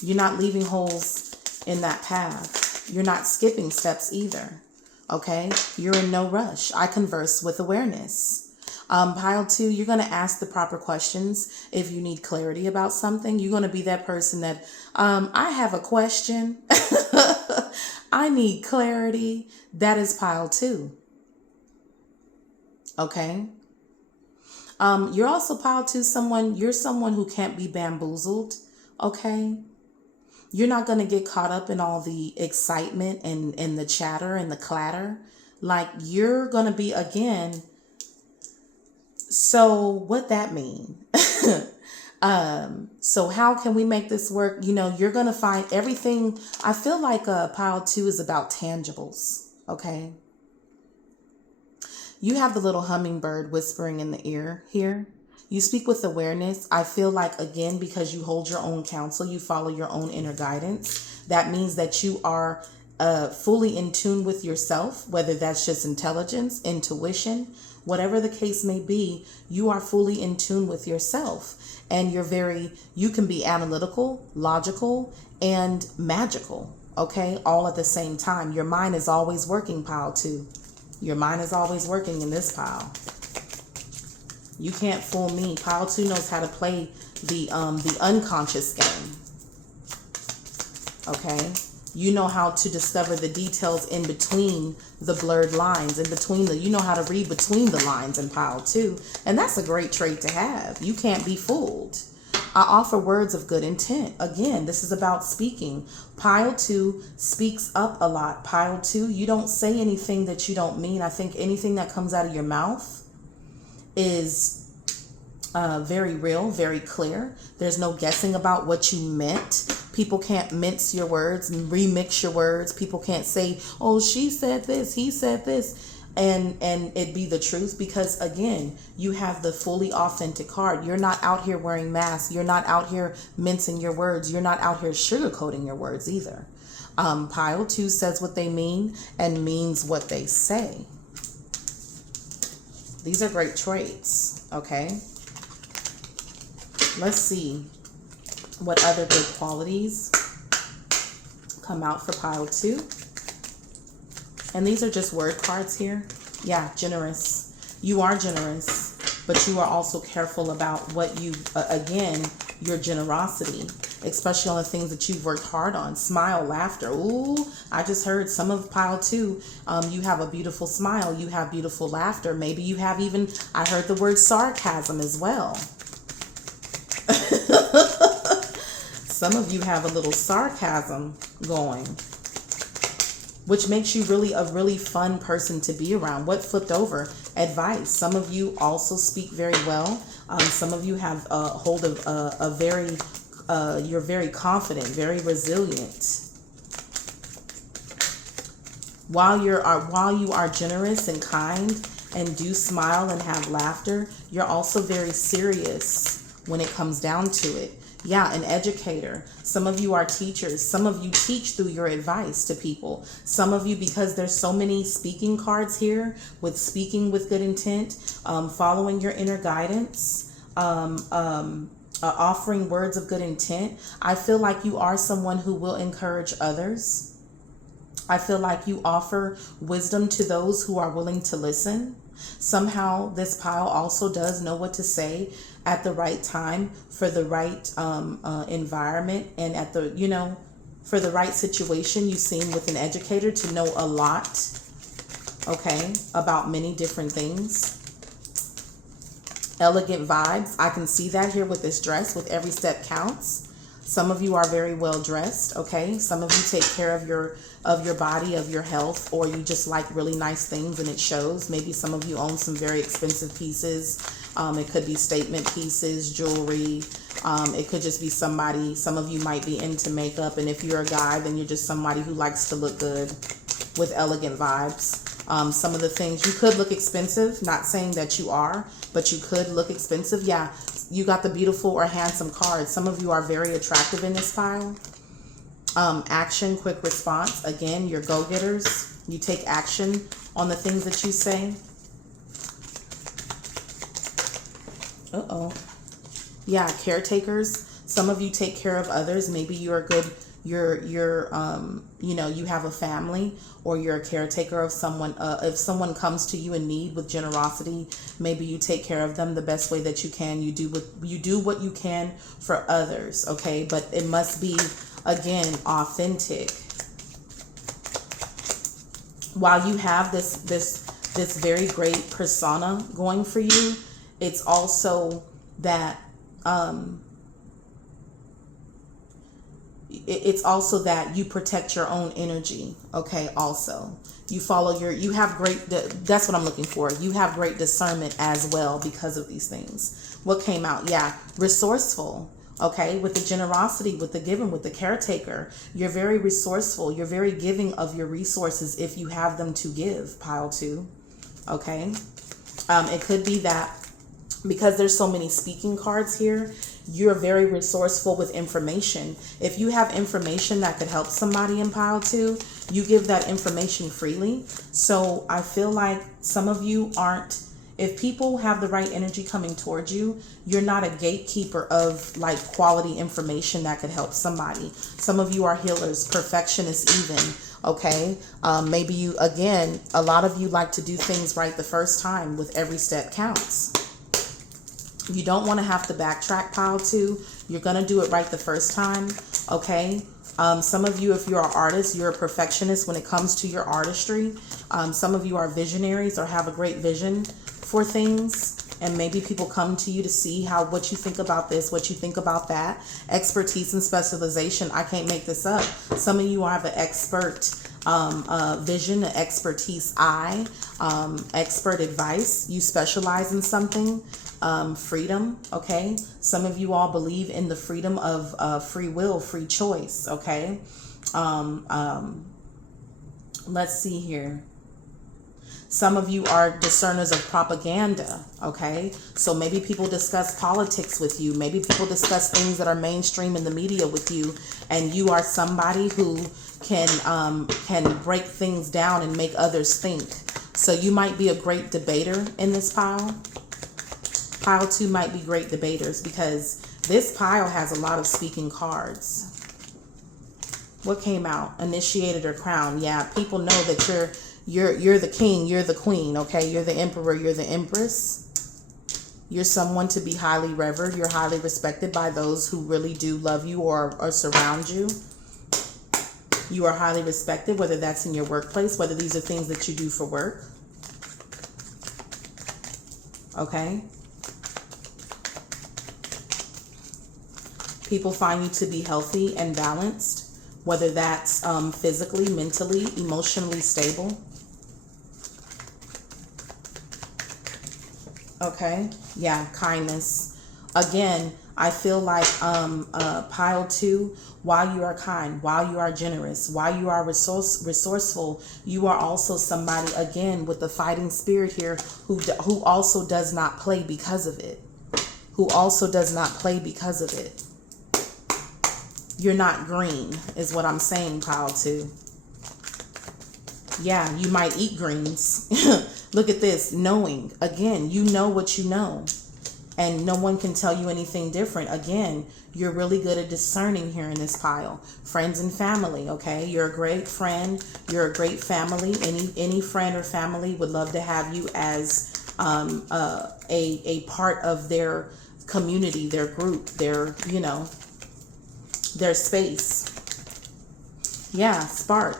You're not leaving holes in that path. You're not skipping steps either. Okay? You're in no rush. I converse with awareness. Pile 2, you're going to ask the proper questions. If you need clarity about something, you're going to be that person that, I have a question. I need clarity. That is pile 2. Okay. You're also pile 2, you're someone who can't be bamboozled. Okay. You're not going to get caught up in all the excitement and the chatter and the clatter. Like, you're going to be, again, so what that mean? So how can we make this work? You know, you're going to find everything. I feel like pile 2 is about tangibles. Okay. You have the little hummingbird whispering in the ear here. You speak with awareness. I feel like, again, because you hold your own counsel, you follow your own inner guidance. That means that you are fully in tune with yourself, whether that's just intelligence, intuition, whatever the case may be, you are fully in tune with yourself. And you can be analytical, logical, and magical, okay? All at the same time. Your mind is always working, pile 2. Your mind is always working in this pile. You can't fool me. Pile 2 knows how to play the unconscious game. Okay? You know how to discover the details in between the blurred lines, you know how to read between the lines in pile 2. And that's a great trait to have. You can't be fooled. I offer words of good intent. Again, this is about speaking. Pile 2 speaks up a lot. Pile 2, you don't say anything that you don't mean. I think anything that comes out of your mouth is very real, very clear. There's no guessing about what you meant. People can't mince your words and remix your words. People can't say, oh, she said this, he said this. and it be the truth, because again, you have the fully authentic card. You're not out here wearing masks. You're not out here mincing your words. You're not out here sugarcoating your words either. Pile 2 says what they mean and means what they say. These are great traits, okay? Let's see what other good qualities come out for pile 2. And these are just word cards here. Yeah, generous. You are generous, but you are also careful about what you, again, your generosity, especially on the things that you've worked hard on. Smile, laughter. Ooh, I just heard some of pile 2. You have a beautiful smile. You have beautiful laughter. Maybe you have even, I heard the word sarcasm as well. Some of you have a little sarcasm going, which makes you really a really fun person to be around. What flipped over? Advice. Some of you also speak very well. Some of you have a hold of a very, you're very confident, very resilient. While you are generous and kind and do smile and have laughter, you're also very serious when it comes down to it. Yeah, an educator. Some of you are teachers. Some of you teach through your advice to people. Some of you, because there's so many speaking cards here with speaking with good intent, following your inner guidance, offering words of good intent. I feel like you are someone who will encourage others. I feel like you offer wisdom to those who are willing to listen. Somehow this pile also does know what to say at the right time for the right environment and at the, you know, for the right situation. You seem with an educator to know a lot, okay, about many different things. Elegant vibes. I can see that here with this dress, with every step counts. Some of you are very well dressed, okay? Some of you take care of your body, of your health, or you just like really nice things and it shows. Maybe some of you own some very expensive pieces. It could be statement pieces, jewelry. It could just be somebody, some of you might be into makeup, and if you're a guy, then you're just somebody who likes to look good with elegant vibes. Some of the things, you could look expensive, not saying that you are, but you could look expensive. Yeah, you got the beautiful or handsome cards. Some of you are very attractive in this pile. Action, quick response. Again, you're go-getters. You take action on the things that you say. Uh-oh. Yeah, caretakers. Some of you take care of others. Maybe you're a good, you know, you have a family, or you're a caretaker of someone. If someone comes to you in need with generosity, maybe you take care of them the best way that you can. You do what you can for others, okay? But it must be, again, authentic. While you have this very great persona going for you, it's also that it's also that you protect your own energy, okay? Also, you follow you have great, that's what I'm looking for. You have great discernment as well because of these things. What came out? Yeah, resourceful, okay? With the generosity, with the giving, with the caretaker, you're very resourceful. You're very giving of your resources if you have them to give, pile 2, okay? It could be that because there's so many speaking cards here, you're very resourceful with information. If you have information that could help somebody in pile 2, you give that information freely. So I feel like some of you aren't, if people have the right energy coming towards you, you're not a gatekeeper of like quality information that could help somebody. Some of you are healers, perfectionists even, okay? Maybe you, again, a lot of you like to do things right the first time. With every step counts. You don't want to have to backtrack, pile 2. You're going to do it right the first time, okay? Some of you, if you're an artist, you're a perfectionist when it comes to your artistry. Some of you are visionaries or have a great vision for things. And maybe people come to you to see what you think about this, what you think about that. Expertise and specialization. I can't make this up. Some of you have an expert vision, an expertise eye, expert advice. You specialize in something. Freedom, okay? Some of you all believe in the freedom of free will, free choice, okay? Let's see here. Some of you are discerners of propaganda, okay? So maybe people discuss politics with you. Maybe people discuss things that are mainstream in the media with you, and you are somebody who can break things down and make others think. So you might be a great debater in this pile. Pile 2 might be great debaters, because this pile has a lot of speaking cards. What came out? Initiated or crown. Yeah, people know that you're the king, you're the queen, okay? You're the emperor, you're the empress. You're someone to be highly revered. You're highly respected by those who really do love you or surround you. You are highly respected, whether that's in your workplace, whether these are things that you do for work. Okay? People find you to be healthy and balanced, whether that's physically, mentally, emotionally stable. Okay, yeah, kindness. Again, I feel like pile 2, while you are kind, while you are generous, while you are resourceful, you are also somebody, again, with the fighting spirit here, who also does not play because of it. Who also does not play because of it. You're not green, is what I'm saying, pile 2. Yeah, you might eat greens. Look at this, knowing. Again, you know what you know. And no one can tell you anything different. Again, you're really good at discerning here in this pile. Friends and family, okay? You're a great friend. You're a great family. Any friend or family would love to have you as a part of their community, their group, their, you know, their space. Yeah, spark.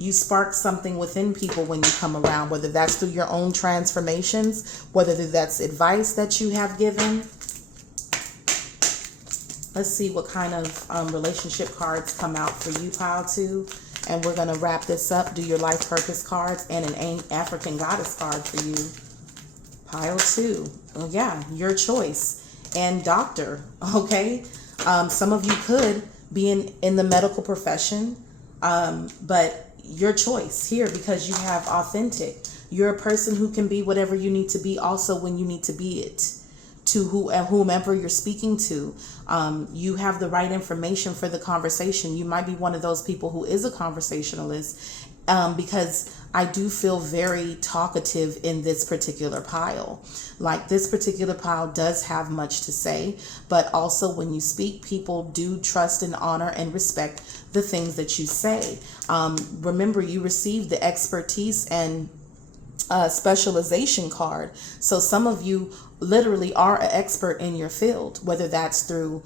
You spark something within people when you come around, whether that's through your own transformations, whether that's advice that you have given. Let's see what kind of relationship cards come out for you, pile 2. And we're going to wrap this up. Do your life purpose cards and an African goddess card for you, pile 2. Well, yeah, your choice. And doctor, okay? Some of you could be in the medical profession, but your choice here, because you have authentic. You're a person who can be whatever you need to be, also when you need to be it, to whomever you're speaking to. You have the right information for the conversation. You might be one of those people who is a conversationalist, because I do feel very talkative in this particular pile. Like, this particular pile does have much to say, but also when you speak, people do trust and honor and respect the things that you say. Remember, you received the expertise and specialization card. So some of you literally are an expert in your field, whether that's through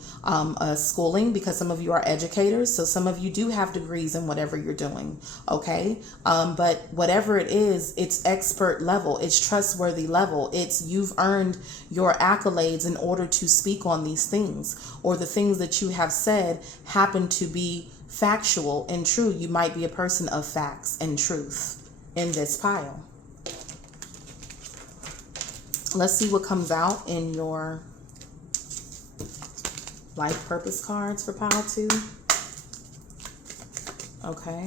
schooling, because some of you are educators. So some of you do have degrees in whatever you're doing. Okay. But whatever it is, it's expert level. It's trustworthy level. It's you've earned your accolades in order to speak on these things, or the things that you have said happen to be factual and true. You might be a person of facts and truth in this pile. Let's see what comes out in your life purpose cards for pile 2. Okay.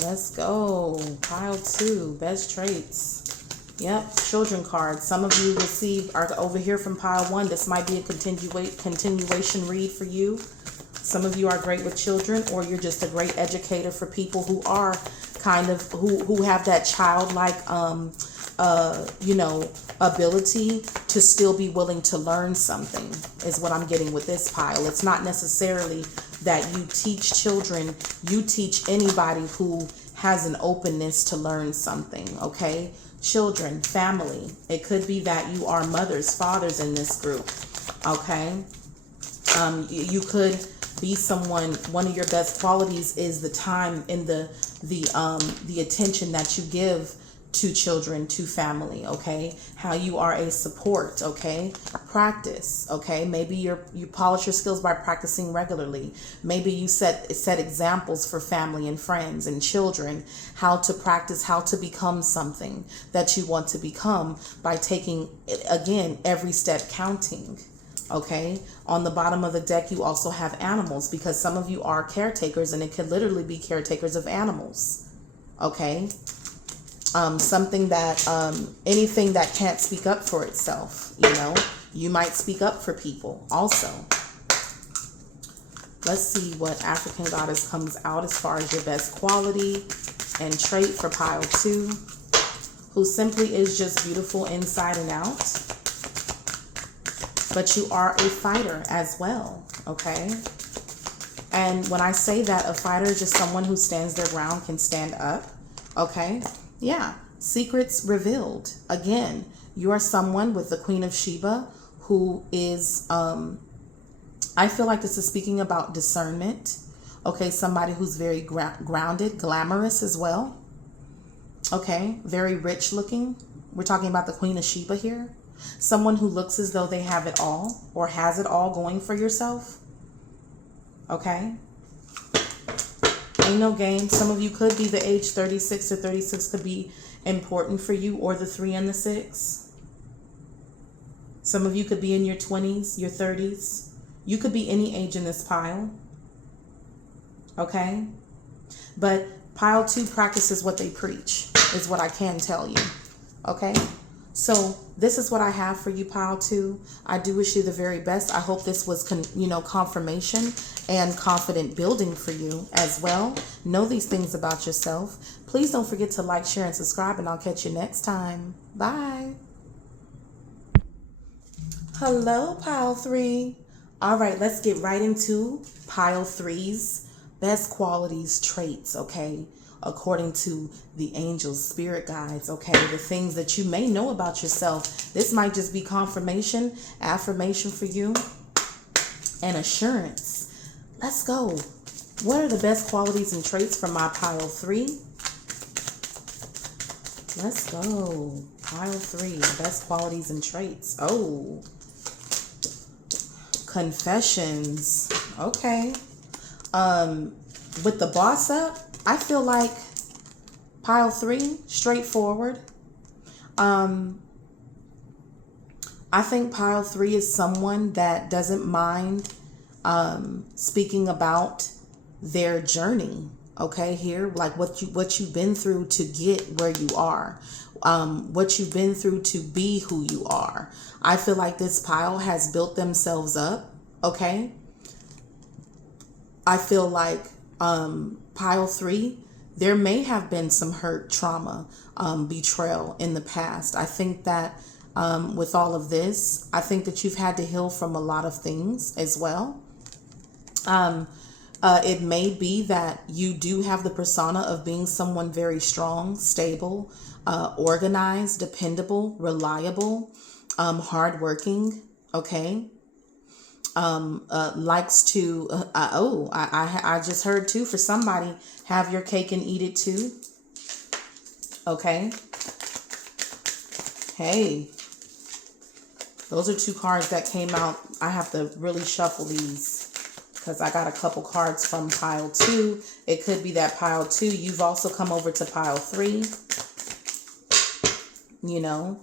Let's go. Pile 2, best traits. Yep, children cards. Some of you are over here from pile 1. This might be a continuation read for you. Some of you are great with children, or you're just a great educator for people who are kind of, who have that childlike, you know, ability to still be willing to learn something, is what I'm getting with this pile. It's not necessarily that you teach children, you teach anybody who has an openness to learn something, okay? Children, family. It could be that you are mothers, fathers in this group, okay? You could be someone, one of your best qualities is the time and the attention that you give to children, to family, okay? How you are a support, okay? Practice, okay? Maybe you polish your skills by practicing regularly. Maybe you set examples for family and friends and children, how to practice, how to become something that you want to become by taking, again, every step counting, okay? On the bottom of the deck, you also have animals, because some of you are caretakers, and it could literally be caretakers of animals. Okay. Something that, anything that can't speak up for itself, you know, you might speak up for people also. Let's see what African goddess comes out as far as your best quality and trait for pile 2, who simply is just beautiful inside and out. But you are a fighter as well, okay? And when I say that, a fighter is just someone who stands their ground, can stand up, okay? Yeah, secrets revealed. Again, you are someone with the Queen of Sheba who is, I feel like this is speaking about discernment, okay? Somebody who's very grounded, glamorous as well, okay? Very rich looking. We're talking about the Queen of Sheba here. Someone who looks as though they have it all or has it all going for yourself, okay? Ain't no game. Some of you could be the age 36 or 36 could be important for you, or the 3 and the 6. Some of you could be in your 20s, your 30s. You could be any age in this pile. Okay? But pile 2 practices what they preach, is what I can tell you. Okay? So this is what I have for you, pile 2. I do wish you the very best. I hope this was, confirmation and confident building for you as well. Know these things about yourself. Please don't forget to like, share, and subscribe, and I'll catch you next time. Bye. Hello, pile 3. All right, let's get right into pile 3's best qualities, traits, okay? According to the angels, spirit guides, okay? The things that you may know about yourself. This might just be confirmation, affirmation for you, and assurance. Let's go. What are the best qualities and traits for my pile 3? Let's go. Pile 3, best qualities and traits. Oh, confessions. Okay. With the boss up, I feel like pile 3, straightforward. I think pile 3 is someone that doesn't mind speaking about their journey. Okay, here, like what you've been through to get where you are, what you've been through to be who you are. I feel like this pile has built themselves up. Okay, I feel like pile 3, there may have been some hurt, trauma, betrayal in the past. I think that with all of this, I think that you've had to heal from a lot of things as well. It may be that you do have the persona of being someone very strong, stable, organized, dependable, reliable, hardworking, okay? Likes to, I just heard too, for somebody, have your cake and eat it too. Okay. Hey, those are 2 cards that came out. I have to really shuffle these because I got a couple cards from pile 2. It could be that pile 2, you've also come over to pile 3. You know,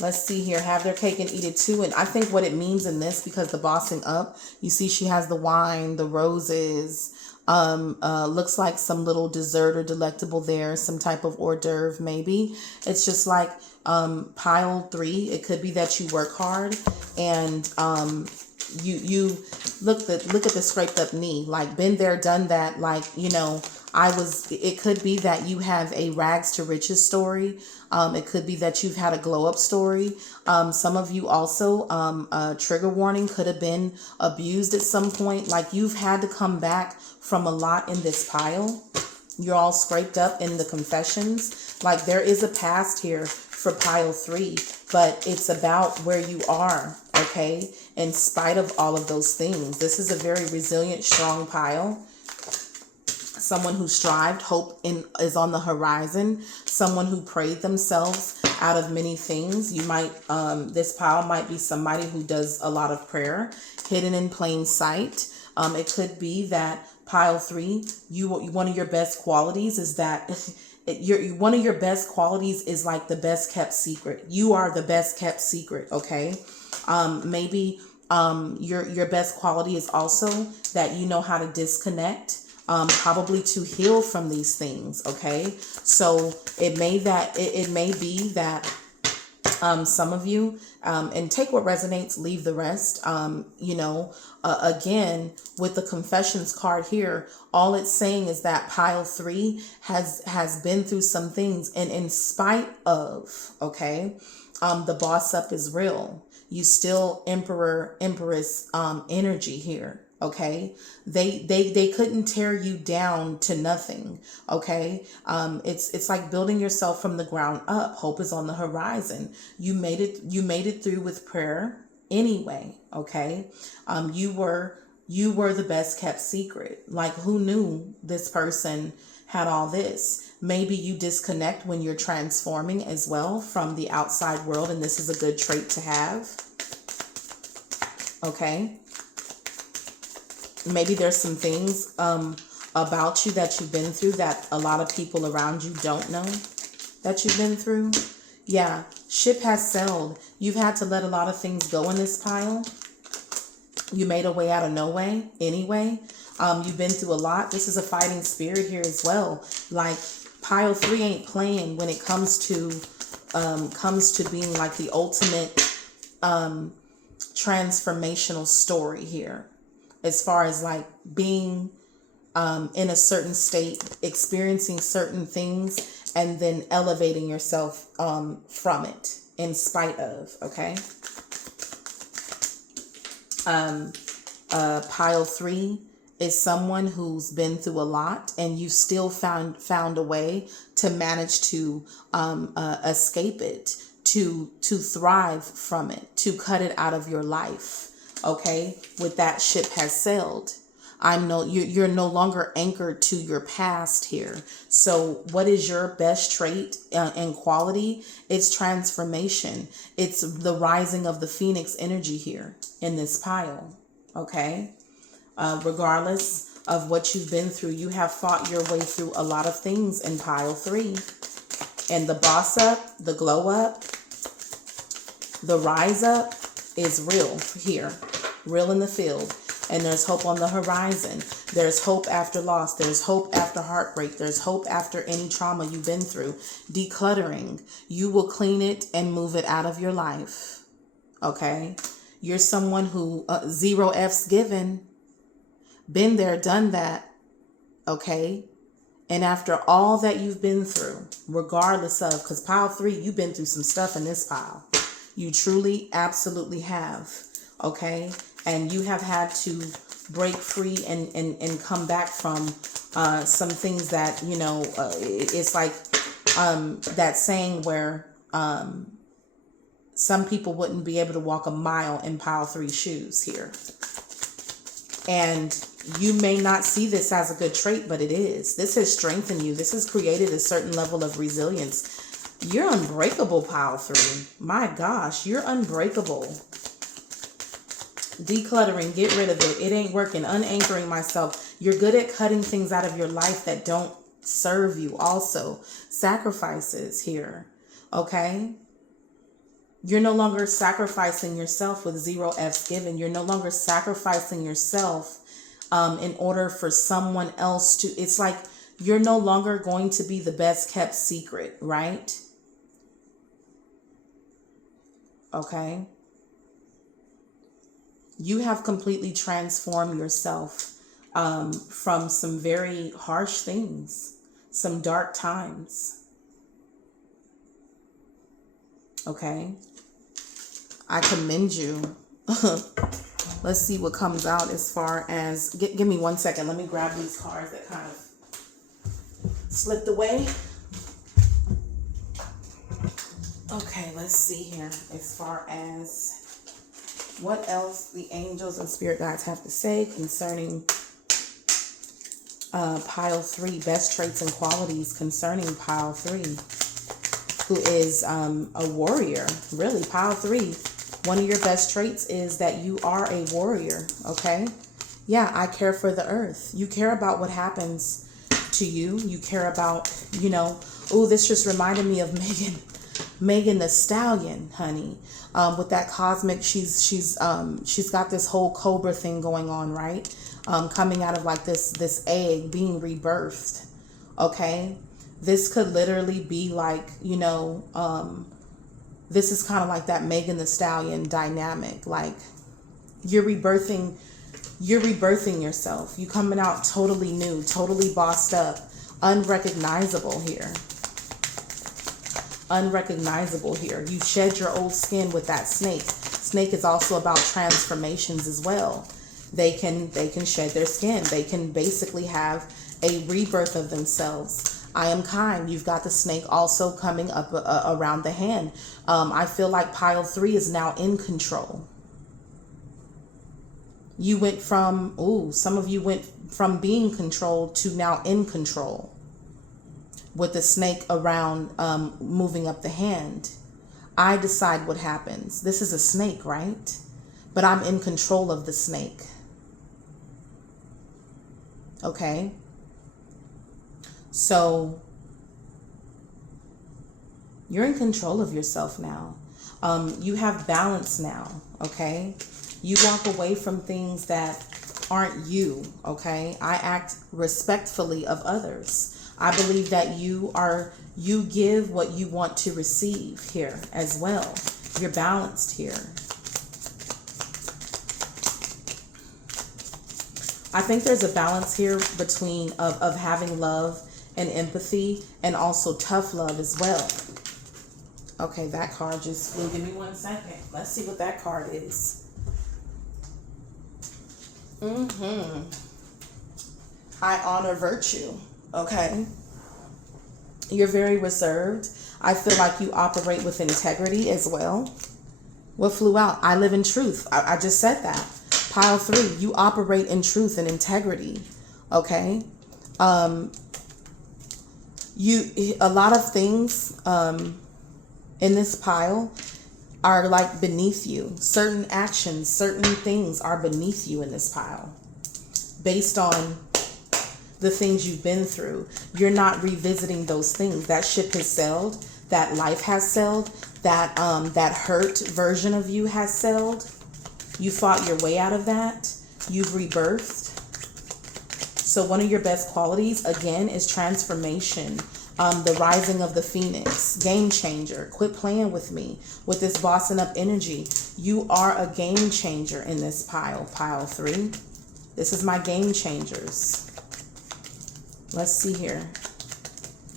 let's see here. Have their cake and eat it too. And I think what it means in this, because the bossing up, you see she has the wine, the roses, looks like some little dessert or delectable there, some type of hors d'oeuvre maybe. It's just like pile 3. It could be that you work hard and you look at the scraped up knee, like been there, done that. Like, you know, it could be that you have a rags to riches story. It could be that you've had a glow up story. Some of you also, trigger warning, could have been abused at some point. Like you've had to come back from a lot in this pile. You're all scraped up in the confessions. Like there is a past here for pile 3, but it's about where you are, okay? In spite of all of those things, this is a very resilient, strong pile. Someone who strived, hope is on the horizon. Someone who prayed themselves out of many things. You might, this pile might be somebody who does a lot of prayer, hidden in plain sight. It could be that pile 3, one of your best qualities is that one of your best qualities is like the best kept secret. You are the best kept secret. Okay. Maybe, your best quality is also that you know how to disconnect. probably to heal from these things. Okay, so it may be that some of you, and take what resonates, leave the rest. Again, with the confessions card here, all it's saying is that pile 3 has been through some things, and in spite of, okay, the boss up is real. You still empress energy here. Okay, they couldn't tear you down to nothing. Okay, it's like building yourself from the ground up. Hope is on the horizon. You made it through with prayer anyway. Okay, you were the best kept secret. Like, who knew this person had all this? Maybe you disconnect when you're transforming as well from the outside world, and this is a good trait to have. Okay. Maybe there's some things about you that you've been through that a lot of people around you don't know that you've been through. Yeah, ship has sailed. You've had to let a lot of things go in this pile. You made a way out of no way anyway. You've been through a lot. This is a fighting spirit here as well. Like, pile 3 ain't playing when it comes to being like the ultimate transformational story here. As far as like being in a certain state, experiencing certain things, and then elevating yourself from it in spite of, okay? Pile 3 is someone who's been through a lot, and you still found a way to manage to escape it, to thrive from it, to cut it out of your life. Okay, with that ship has sailed. You're no longer anchored to your past here. So what is your best trait and quality? It's transformation. It's the rising of the phoenix energy here in this pile. Okay, regardless of what you've been through, you have fought your way through a lot of things in pile 3. And the boss up, the glow up, the rise up is real here, real in the field. And there's hope on the horizon. There's hope after loss. There's hope after heartbreak. There's hope after any trauma you've been through. Decluttering. You will clean it and move it out of your life. Okay? You're someone who, 0 F's given. Been there, done that. Okay? And after all that you've been through, regardless of, because pile 3, you've been through some stuff in this pile. You truly, absolutely have. Okay? And you have had to break free and come back from some things that, it's like that saying where some people wouldn't be able to walk a mile in pile 3 shoes here. And you may not see this as a good trait, but it is. This has strengthened you. This has created a certain level of resilience. You're unbreakable, pile 3. My gosh, you're unbreakable. Decluttering, get rid of it. It ain't working. Unanchoring myself. You're good at cutting things out of your life that don't serve you. Also, sacrifices here. Okay? You're no longer sacrificing yourself with 0 F's given. You're no longer sacrificing yourself in order for someone else to. It's like you're no longer going to be the best kept secret, right? Okay? You have completely transformed yourself from some very harsh things, some dark times. Okay? I commend you. Let's see what comes out as far as... Give me 1 second. Let me grab these cards that kind of slipped away. Okay, let's see here as far as... what else the angels and spirit guides have to say concerning pile 3, best traits and qualities concerning pile 3, who is a warrior. Really, pile 3, one of your best traits is that you are a warrior. Okay, yeah, I care for the earth. You care about what happens to you. You care about, oh, this just reminded me of Megan the Stallion, honey. With that cosmic, she's got this whole cobra thing going on, right? coming out of like this egg being rebirthed. Okay, this could literally be like, you know, this is kind of like that Megan Thee Stallion dynamic. Like you're rebirthing yourself. You coming out totally new, totally bossed up, unrecognizable here. Unrecognizable here. You shed your old skin with that snake. Snake is also about transformations as well. They can shed their skin. They can basically have a rebirth of themselves. I am kind. You've got the snake also coming up around the hand. I feel like pile 3 is now in control. You went from, some of you went from being controlled to now in control. With the snake around, moving up the hand. I decide what happens. This is a snake, right? But I'm in control of the snake. Okay? So, you're in control of yourself now. You have balance now, okay? You walk away from things that aren't you, okay? I act respectfully of others. I believe that you give what you want to receive here as well. You're balanced here. I think there's a balance here between of having love and empathy, and also tough love as well. Okay, that card just flew. Give me 1 second. Let's see what that card is. I honor virtue. Okay. You're very reserved. I feel like you operate with integrity as well. What flew out? I live in truth. I just said that. Pile 3, you operate in truth and integrity. Okay. A lot of things in this pile are like beneath you. Certain actions, certain things are beneath you in this pile. Based on the things you've been through. You're not revisiting those things. That ship has sailed. That life has sailed. That hurt version of you has sailed. You fought your way out of that. You've rebirthed. So one of your best qualities, again, is transformation. The rising of the phoenix. Game changer. Quit playing with me. With this bossing up energy. You are a game changer in this pile. Pile 3. This is my game changers. Let's see here.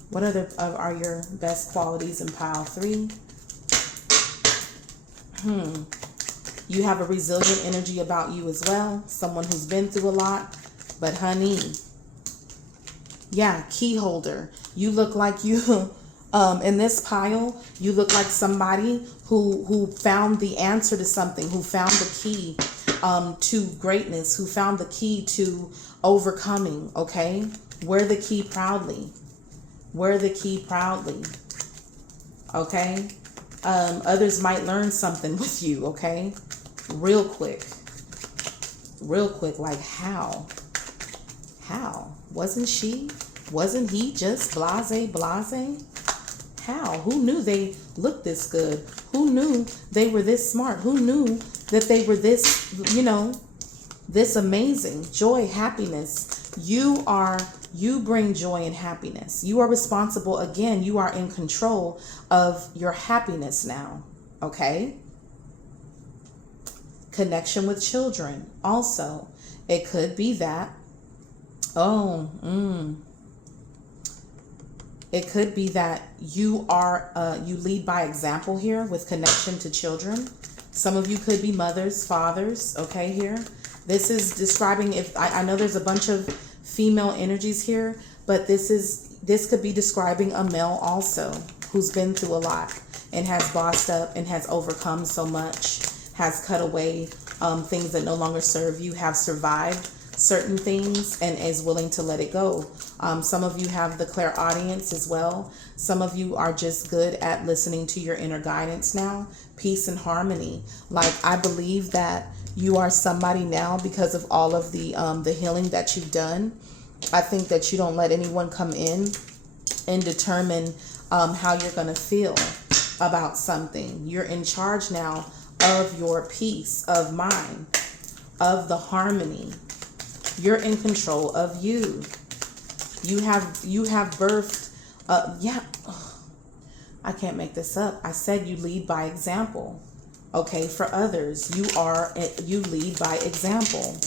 What other are your best qualities in pile 3? You have a resilient energy about you as well. Someone who's been through a lot. But honey, yeah, key holder. You look like you, in this pile, you look like somebody who found the answer to something, who found the key to greatness, who found the key to overcoming, okay? Wear the key proudly. Wear the key proudly. Okay? Others might learn something with you, okay? Real quick. Real quick, like how? How? Wasn't he just blase? How? Who knew they looked this good? Who knew they were this smart? Who knew that they were this, this amazing? Joy, happiness. You bring joy and happiness. You are responsible. Again, you are in control of your happiness now. Okay? Connection with children. Also, it could be that. It could be that you lead by example here with connection to children. Some of you could be mothers, fathers. Okay, here. This is describing, if I know there's a bunch of female energies here, but this could be describing a male also who's been through a lot and has bossed up and has overcome so much, has cut away things that no longer serve you, have survived certain things and is willing to let it go. Some of you have the clairaudience as well. Some of you are just good at listening to your inner guidance now. Peace and harmony. Like, I believe that you are somebody now because of all of the healing that you've done. I think that you don't let anyone come in and determine how you're going to feel about something. You're in charge now of your peace of mind, of the harmony. You're in control of you. You have birthed, yeah, I can't make this up. I said you lead by example. Okay, for others, you lead by example.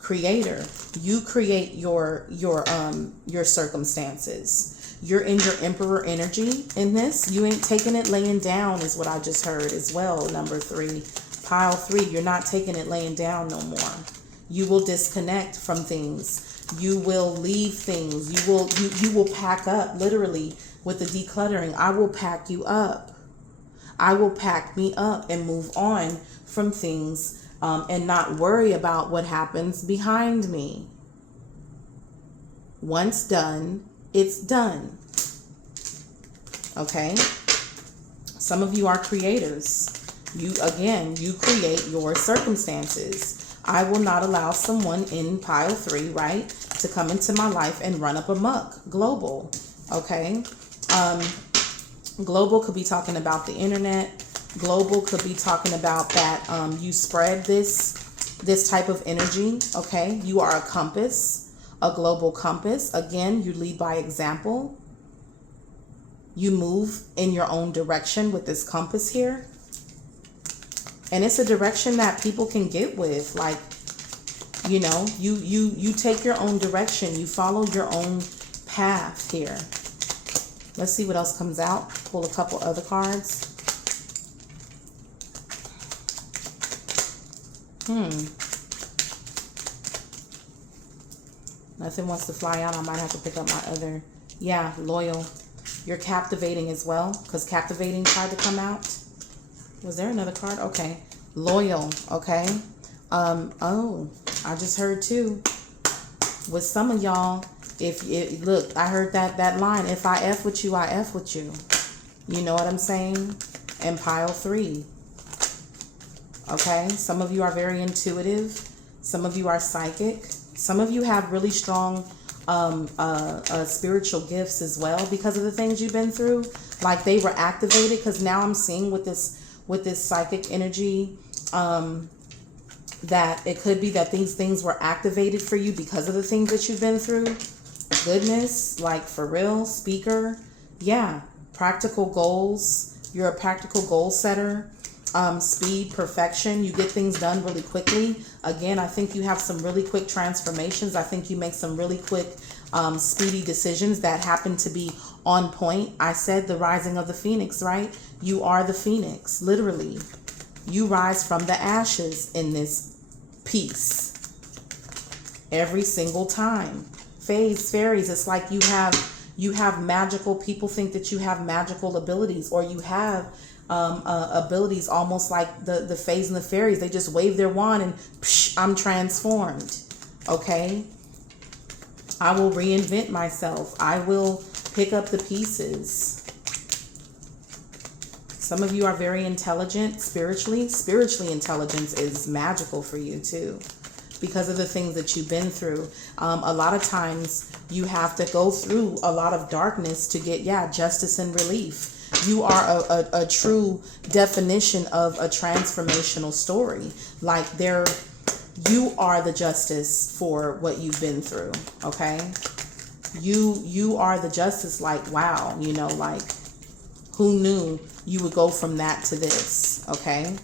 Creator, you create your circumstances. You're in your emperor energy in this. You ain't taking it laying down is what I just heard as well. Number 3, pile 3, you're not taking it laying down no more. You will disconnect from things. You will leave things. You will pack up, literally, with the decluttering. I will pack you up. I will pack me up and move on from things and not worry about what happens behind me. Once done, it's done. Okay? Some of you are creators. You create your circumstances. I will not allow someone in pile 3, right, to come into my life and run up amok. Global, okay? Global could be talking about the internet. Global could be talking about that you spread this type of energy, okay? You are a compass, a global compass. Again, you lead by example. You move in your own direction with this compass here. And it's a direction that people can get with. Like, you know, you take your own direction. You follow your own path here. Let's see what else comes out. Pull a couple other cards. Nothing wants to fly out. I might have to pick up my other. Yeah, loyal. You're captivating as well, because captivating tried to come out. Was there another card? Okay. Loyal, okay? Oh, I just heard too. With some of y'all, look, I heard that line, if I F with you, I F with you. You know what I'm saying? And pile 3. Okay? Some of you are very intuitive. Some of you are psychic. Some of you have really strong spiritual gifts as well because of the things you've been through. Like they were activated, because now I'm seeing with this psychic energy that it could be that these things were activated for you because of the things that you've been through. Goodness, like for real, speaker. Yeah, practical goals. You're a practical goal setter. Speed, perfection. You get things done really quickly. Again, I think you have some really quick transformations. I think you make some really quick, speedy decisions that happen to be on point. I said the rising of the phoenix, right? You are the phoenix, literally. You rise from the ashes in this piece every single time. Fairies, it's like you have magical, people think that you have magical abilities, or you have abilities almost like the fays and the fairies. They just wave their wand and psh, I'm transformed. Okay? I will reinvent myself. I will pick up the pieces. Some of you are very intelligent spiritually. Spiritually, intelligence is magical for you too, because of the things that you've been through. A lot of times you have to go through a lot of darkness to get, justice and relief. You are a true definition of a transformational story. Like you are the justice for what you've been through. Okay. You are the justice. Like, wow, you know, like who knew you would go from that to this? Okay.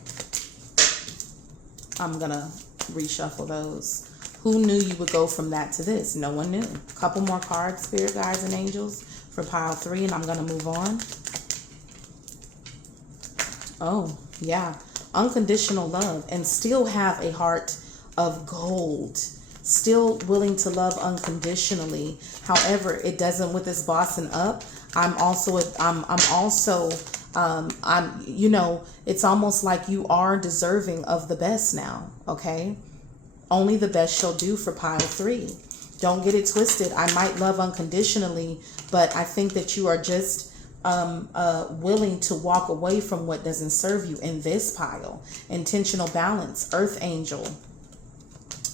I'm gonna reshuffle those. Who knew you would go from that to this? No one knew. Couple more cards, spirit guides and angels for pile 3, and I'm gonna move on. Oh, yeah. Unconditional love, and still have a heart of gold. Still willing to love unconditionally. However, it doesn't with this bossing up. You know, it's almost like you are deserving of the best now. Okay. Only the best shall do for pile 3. Don't get it twisted. I might love unconditionally, but I think that you are just willing to walk away from what doesn't serve you in this pile. Intentional balance. Earth angel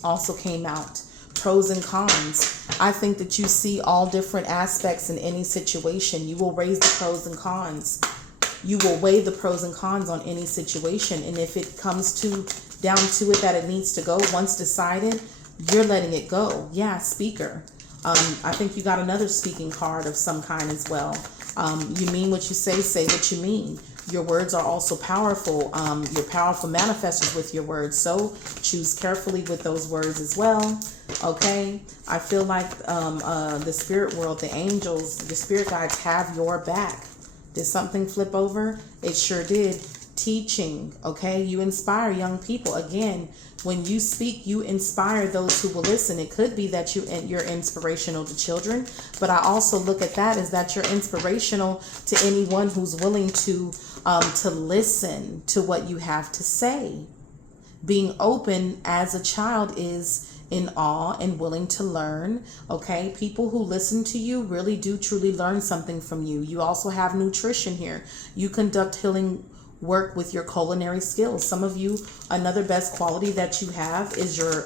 also came out. Pros and cons. I think that you see all different aspects in any situation. You will raise the pros and cons. You will weigh the pros and cons on any situation. And if it comes down to it that it needs to go, once decided, you're letting it go. Yeah, speaker. I think you got another speaking card of some kind as well. You mean what you say what you mean. Your words are also powerful. You're powerful manifestors with your words. So choose carefully with those words as well. Okay. I feel like the spirit world, the angels, the spirit guides have your back. Did something flip over? It sure did. Teaching. Okay. You inspire young people. Again, when you speak, you inspire those who will listen. It could be that you're inspirational to children, but I also look at that as that you're inspirational to anyone who's willing to listen to what you have to say. Being open as a child is in awe and willing to learn. Okay, people who listen to you really do truly learn something from you. You also have nutrition here. You conduct healing work with your culinary skills. Some of you, another best quality that you have is your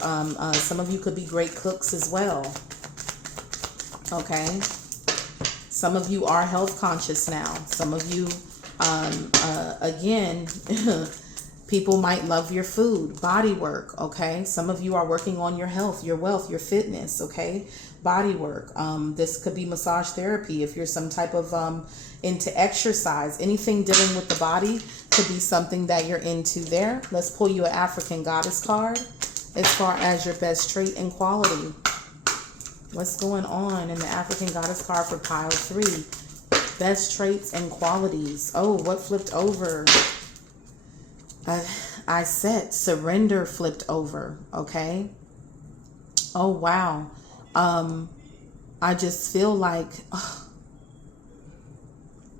some of you could be great cooks as well. Okay, some of you are health conscious now. Some of you again people might love your food. Body work. Okay, some of you are working on your health, your wealth, your fitness. Okay, body work. This could be massage therapy if you're some type of into exercise. Anything dealing with the body could be something that you're into there. Let's pull you an African goddess card as far as your best trait and quality. What's going on in the African goddess card for pile 3? Best traits and qualities. Oh, what flipped over? I said surrender flipped over. Okay. Oh, wow. I just feel like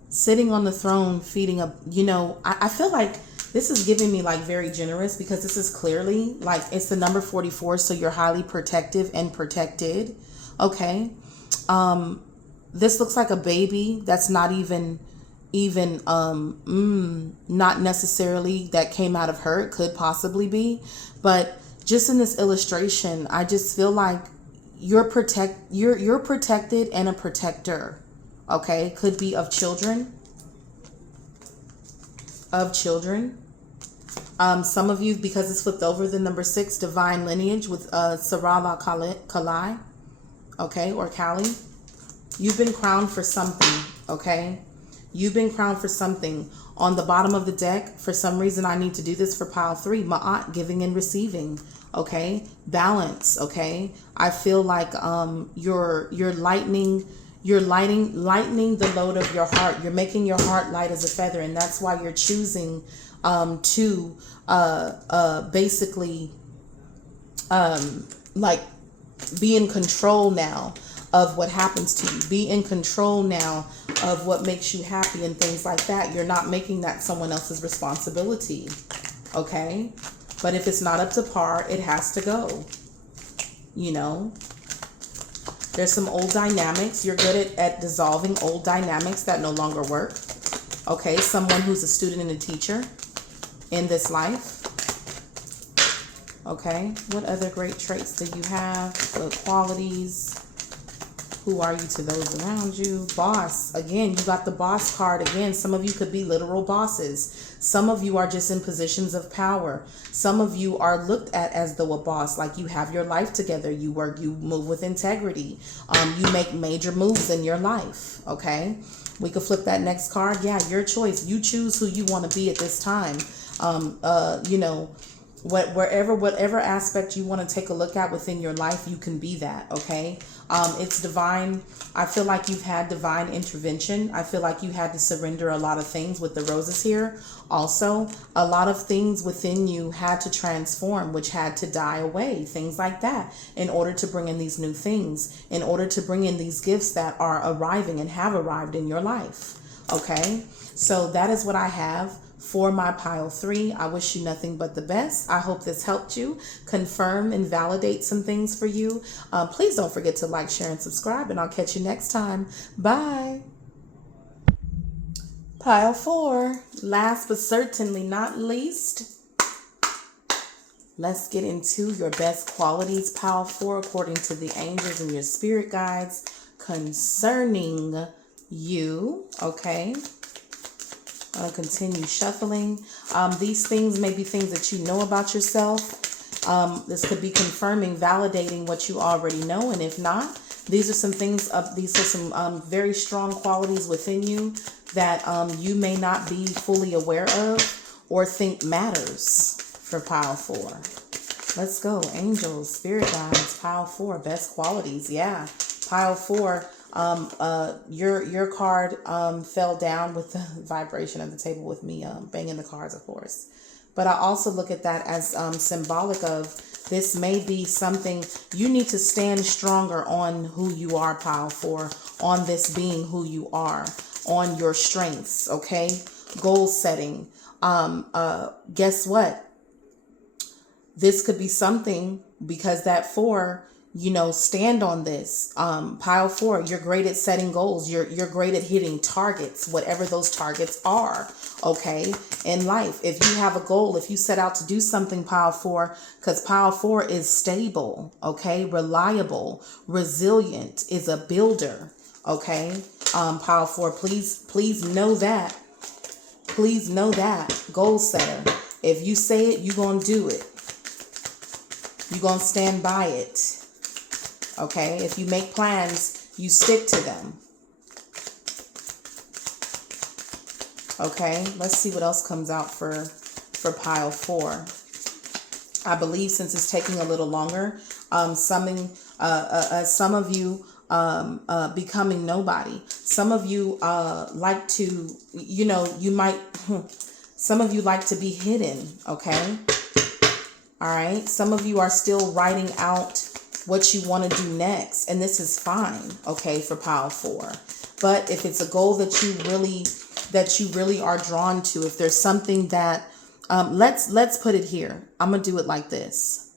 sitting on the throne, feeding up, I feel like this is giving me like very generous, because this is clearly like it's the number 44. So you're highly protective and protected. Okay. This looks like a baby that's not even not necessarily that came out of her. It could possibly be, but just in this illustration, I just feel like you're protected and a protector. Okay, could be of children. Some of you, because it's flipped over, the number 6, divine lineage with Sarala Kalai, okay, or Kali. You've been crowned for something, okay? You've been crowned for something. On the bottom of the deck, for some reason, I need to do this for pile 3, Ma'at, giving and receiving, okay? Balance, okay? I feel like you're lightening the load of your heart. You're making your heart light as a feather, and that's why you're choosing to basically like be in control now of what happens to you. Be in control now of what makes you happy and things like that. You're not making that someone else's responsibility, okay? But if it's not up to par, it has to go, There's some old dynamics. You're good at dissolving old dynamics that no longer work. Okay, someone who's a student and a teacher in this life. Okay, what other great traits do you have? Good qualities. Who are you to those around you? Boss. Again, you got the boss card. Again, some of you could be literal bosses. Some of you are just in positions of power. Some of you are looked at as though a boss, like you have your life together. You work, you move with integrity. You make major moves in your life. Okay. We could flip that next card. Yeah, your choice. You choose who you want to be at this time. Whatever aspect you want to take a look at within your life, you can be that. Okay. It's divine. I feel like you've had divine intervention. I feel like you had to surrender a lot of things with the roses here. Also, a lot of things within you had to transform, which had to die away, things like that, in order to bring in these new things, in order to bring in these gifts that are arriving and have arrived in your life. Okay. So that is what I have for my pile 3. I wish you nothing but the best. I hope this helped you confirm and validate some things for you. Please don't forget to like, share, and subscribe, and I'll catch you next time. Bye. Pile 4, last but certainly not least, let's get into your best qualities, pile 4, according to the angels and your spirit guides concerning you. Okay. I'll continue shuffling. These things may be things that you know about yourself, This could be confirming, validating what you already know. And if not, these are some things, these are some very strong qualities within you that you may not be fully aware of or think matters for pile 4. Let's go. Angels, spirit guides, pile 4, best qualities. Yeah. Pile 4, your card fell down with the vibration of the table with me banging the cards, of course. But I also look at that as symbolic of this may be something you need to stand stronger on who you are, pile 4, on this being who you are, on your strengths, okay? Goal setting. Guess what? This could be something because that 4, you know, stand on this. Pile 4, you're great at setting goals. You're great at hitting targets, whatever those targets are, okay, in life. If you have a goal, if you set out to do something, pile 4, because pile 4 is stable, okay, reliable, resilient, is a builder, okay. Pile 4, please know that. Please know that. Goal setter. If you say it, you're going to do it. You're going to stand by it. Okay, if you make plans, you stick to them. Okay, let's see what else comes out for pile 4. I believe since it's taking a little longer, some of you becoming nobody. Some of you like to, you know, you might, some of you like to be hidden. Okay, all right. Some of you are still writing out what you want to do next, and this is fine, okay, for pile 4. But if it's a goal that you really are drawn to, if there's something that let's put it here. I'm gonna do it like this.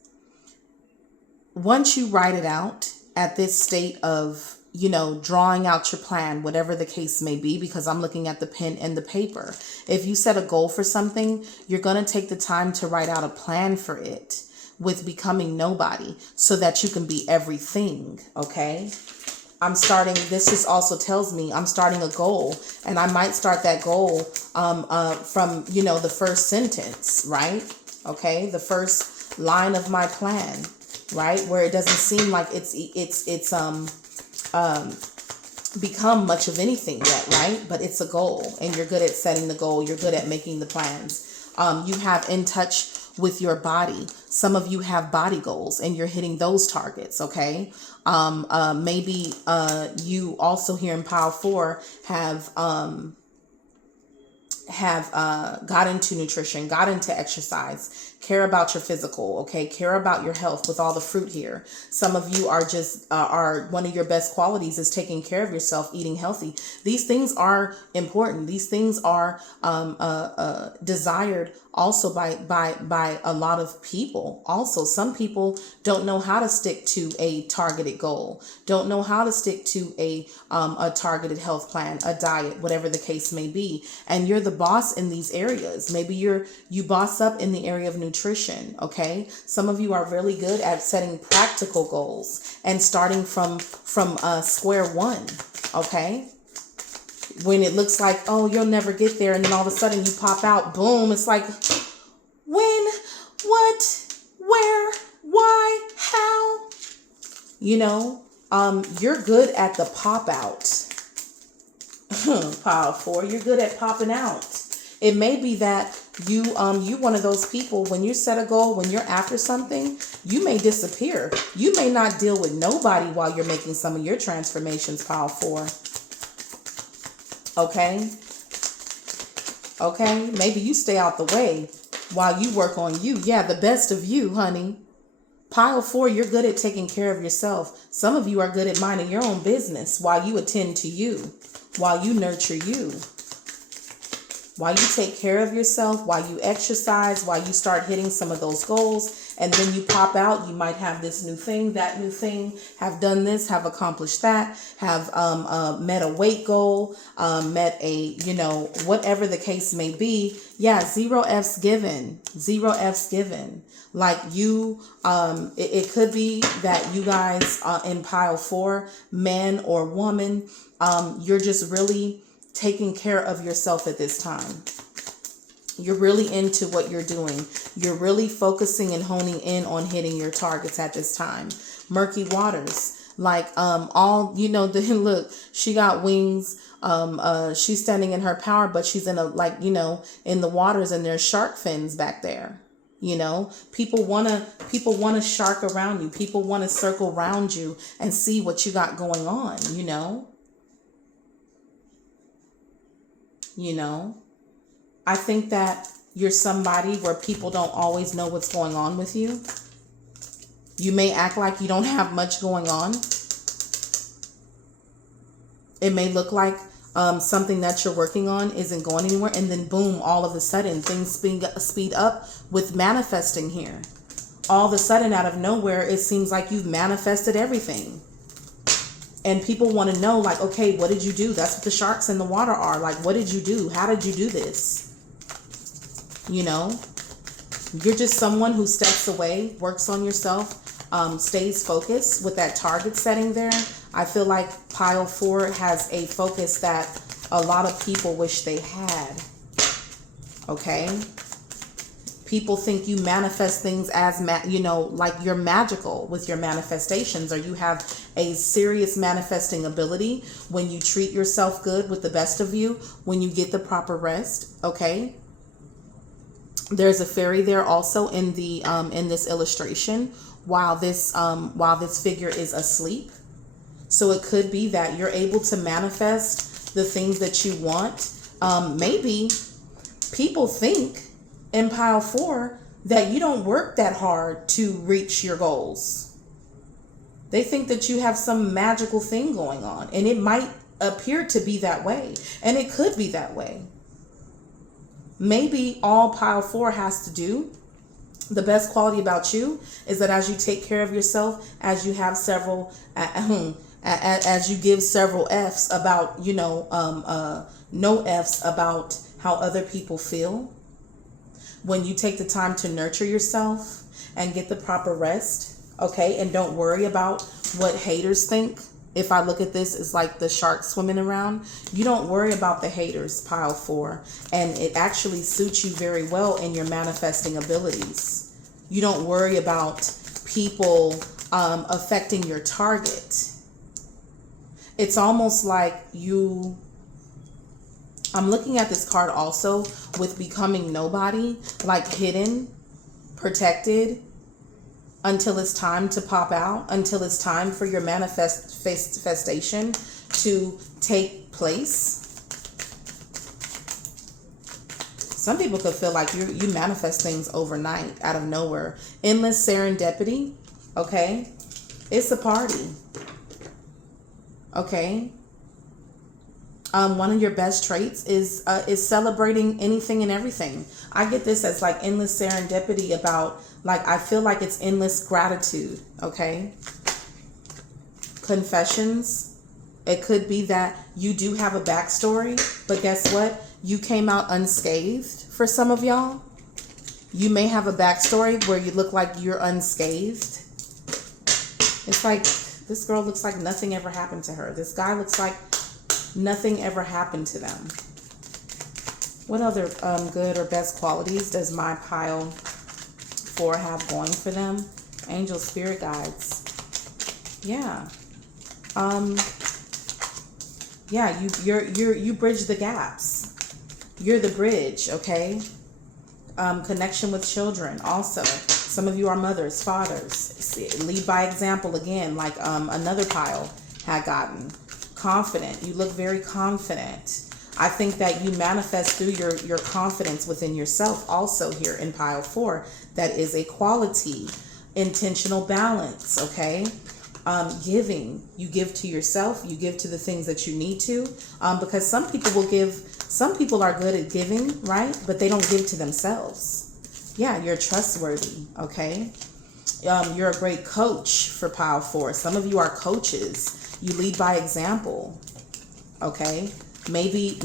Once you write it out at this state of, you know, drawing out your plan, whatever the case may be, because I'm looking at the pen and the paper. If you set a goal for something, you're going to take the time to write out a plan for it with becoming nobody so that you can be everything. Okay. This just also tells me I'm starting a goal, and I might start that goal from, you know, the first sentence, right? Okay. The first line of my plan, right? Where it doesn't seem like it's become much of anything yet, right? But it's a goal, and you're good at setting the goal. You're good at making the plans. You have in touch with your body. Some of you have body goals and you're hitting those targets. Okay. Maybe you also here in pile 4 have got into nutrition, got into exercise, care about your physical, okay, care about your health with all the fruit here. Some of you are just are one of your best qualities is taking care of yourself, eating healthy. These things are important. These things are desired also by a lot of people. Also, some people don't know how to stick to a targeted goal, don't know how to stick to a targeted health plan, a diet, whatever the case may be. And you're the boss in these areas. Maybe you boss up in the area of nutrition. Okay. Some of you are really good at setting practical goals and starting from square one. Okay. When it looks like, oh, you'll never get there. And then all of a sudden you pop out, boom. It's like, when, what, where, why, how, you know, you're good at the pop out. Pile 4, you're good at popping out. It may be that you one of those people, when you set a goal, when you're after something, you may disappear. You may not deal with nobody while you're making some of your transformations, pile 4. Okay. Okay. Maybe you stay out the way while you work on you. Yeah, the best of you, honey. Pile 4, you're good at taking care of yourself. Some of you are good at minding your own business while you attend to you, while you nurture you, while you take care of yourself, while you exercise, while you start hitting some of those goals. And then you pop out, you might have this new thing, that new thing, have done this, have accomplished that, have met a weight goal, met a, you know, whatever the case may be. Yeah, 0 F's given. 0 F's given. Like you, it could be that you guys in pile 4, man or woman, you're just really taking care of yourself at this time. You're really into what you're doing. You're really focusing and honing in on hitting your targets at this time. Murky waters. Like all the look, she got wings. She's standing in her power, but she's in in the waters, and there's shark fins back there. People wanna shark around you. People wanna circle around you and see what you got going on, I think that you're somebody where people don't always know what's going on with you. You may act like you don't have much going on. It may look like something that you're working on isn't going anywhere, and then boom, all of a sudden things speed up with manifesting here. All of a sudden, out of nowhere, it seems like you've manifested everything. And people want to know, like, okay, what did you do? That's what the sharks in the water are. Like, what did you do? How did you do this? You're just someone who steps away, works on yourself, stays focused with that target setting there. I feel like pile 4 has a focus that a lot of people wish they had. Okay? People think you manifest things as, like you're magical with your manifestations, or you have a serious manifesting ability when you treat yourself good with the best of you, when you get the proper rest. Okay? There's a fairy there also in the in this illustration while this figure is asleep. So it could be that you're able to manifest the things that you want. Maybe people think in pile 4 that you don't work that hard to reach your goals. They think that you have some magical thing going on, and it might appear to be that way, and it could be that way. Maybe all pile 4 has to do, the best quality about you is that as you take care of yourself, as you have several, as you give several F's about, no F's about how other people feel. When you take the time to nurture yourself and get the proper rest, okay, and don't worry about what haters think. If I look at this as like the shark swimming around, you don't worry about the haters, pile 4. And it actually suits you very well in your manifesting abilities. You don't worry about people affecting your target. It's almost like I'm looking at this card also with becoming nobody, like hidden, protected, until it's time to pop out, until it's time for your manifestation to take place. Some people could feel like you manifest things overnight out of nowhere. Endless serendipity, okay? It's a party, okay? One of your best traits is celebrating anything and everything. I get this as like endless serendipity about, like, I feel like it's endless gratitude, okay? Confessions. It could be that you do have a backstory, but guess what? You came out unscathed for some of y'all. You may have a backstory where you look like you're unscathed. It's like, this girl looks like nothing ever happened to her. This guy looks like nothing ever happened to them. What other good or best qualities does my pile 4 have going for them? Angel, spirit guides. Yeah. Yeah, you bridge the gaps. You're the bridge, okay? Connection with children also. Some of you are mothers, fathers. Lead by example again, like another pile had gotten. Confident. You look very confident. I think that you manifest through your confidence within yourself also here in pile 4. That is a quality. Intentional balance, okay? Giving. You give to yourself. You give to the things that you need to. Because some people will give. Some people are good at giving, right? But they don't give to themselves. Yeah, you're trustworthy, okay? You're a great coach for pile 4. Some of you are coaches. You lead by example, okay? Maybe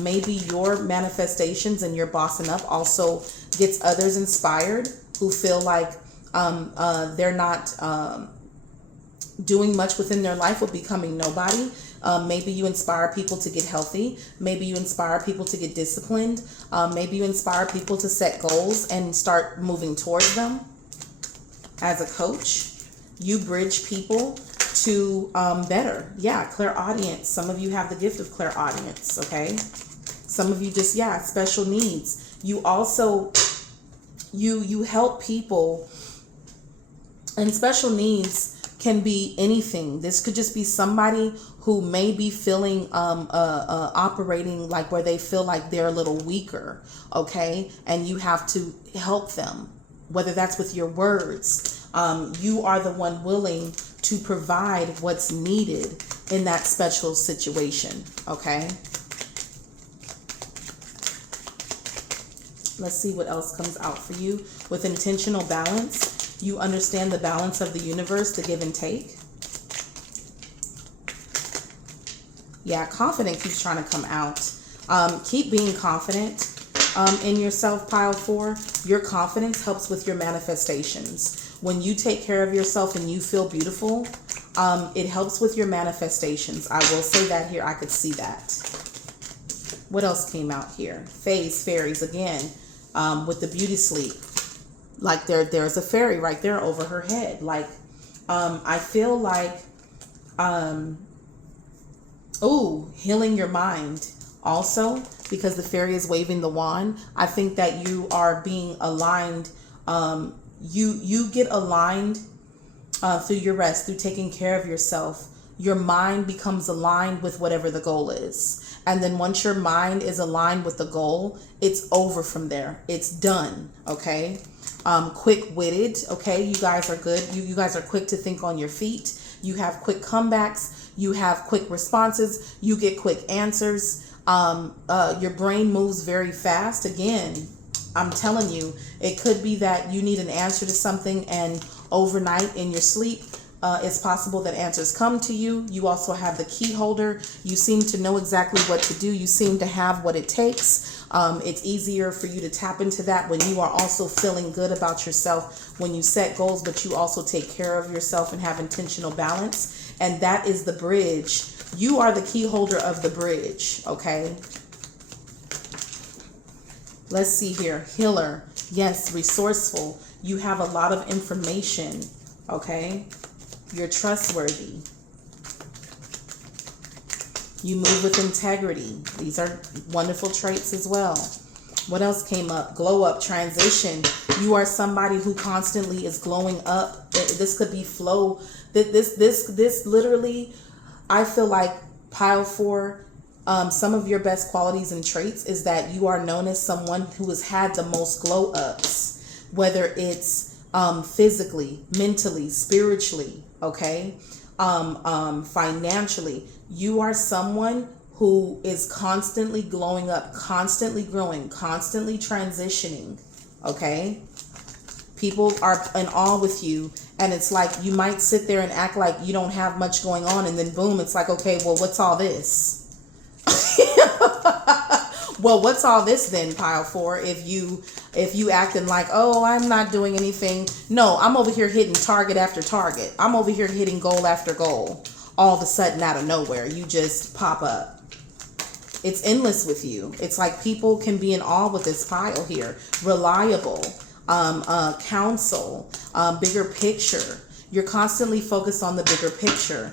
your manifestations and your bossing up also gets others inspired who feel like they're not doing much within their life or becoming nobody. Maybe you inspire people to get healthy. Maybe you inspire people to get disciplined. Maybe you inspire people to set goals and start moving towards them. As a coach, you bridge people to better. Yeah, clairaudience. Some of you have the gift of clairaudience, okay? Some of you just, yeah, special needs. You also, you help people, and special needs can be anything. This could just be somebody who may be feeling operating like where they feel like they're a little weaker, okay? And you have to help them, whether that's with your words. You are the one willing to provide what's needed in that special situation, okay? Let's see what else comes out for you. With intentional balance, you understand the balance of the universe, the give and take. Yeah, confident keeps trying to come out. Keep being confident in yourself, pile 4. Your confidence helps with your manifestations. When you take care of yourself and you feel beautiful, it helps with your manifestations. I will say that here. I could see that. What else came out here? Fairies again, with the beauty sleep. Like there's a fairy right there over her head. Like, I feel like, healing your mind also, because the fairy is waving the wand. I think that you are being aligned. You get aligned through your rest, through taking care of yourself. Your mind becomes aligned with whatever the goal is. And then once your mind is aligned with the goal, it's over from there. It's done, okay? Quick-witted, okay? You guys are good. You guys are quick to think on your feet. You have quick comebacks. You have quick responses. You get quick answers. Your brain moves very fast. Again, I'm telling you, it could be that you need an answer to something, and overnight in your sleep, it's possible that answers come to you. You also have the key holder. You seem to know exactly what to do. You seem to have what it takes. It's easier for you to tap into that when you are also feeling good about yourself, when you set goals, but you also take care of yourself and have intentional balance. And that is the bridge. You are the key holder of the bridge, okay? Let's see here. Healer. Yes, resourceful. You have a lot of information, okay? You're trustworthy. You move with integrity. These are wonderful traits as well. What else came up? Glow up, transition. You are somebody who constantly is glowing up. This could be flow. This literally, I feel like pile 4, some of your best qualities and traits is that you are known as someone who has had the most glow ups, whether it's physically, mentally, spiritually, okay, financially. You are someone who is constantly glowing up, constantly growing, constantly transitioning, okay? People are in awe with you, and it's like you might sit there and act like you don't have much going on, and then boom, it's like, okay, well, what's all this? Well, what's all this then, pile 4? If you acting like, oh, I'm not doing anything. No, I'm over here hitting target after target. I'm over here hitting goal after goal. All of a sudden, out of nowhere, you just pop up. It's endless with you. It's like people can be in awe with this pile here. Reliable, counsel, bigger picture. You're constantly focused on the bigger picture.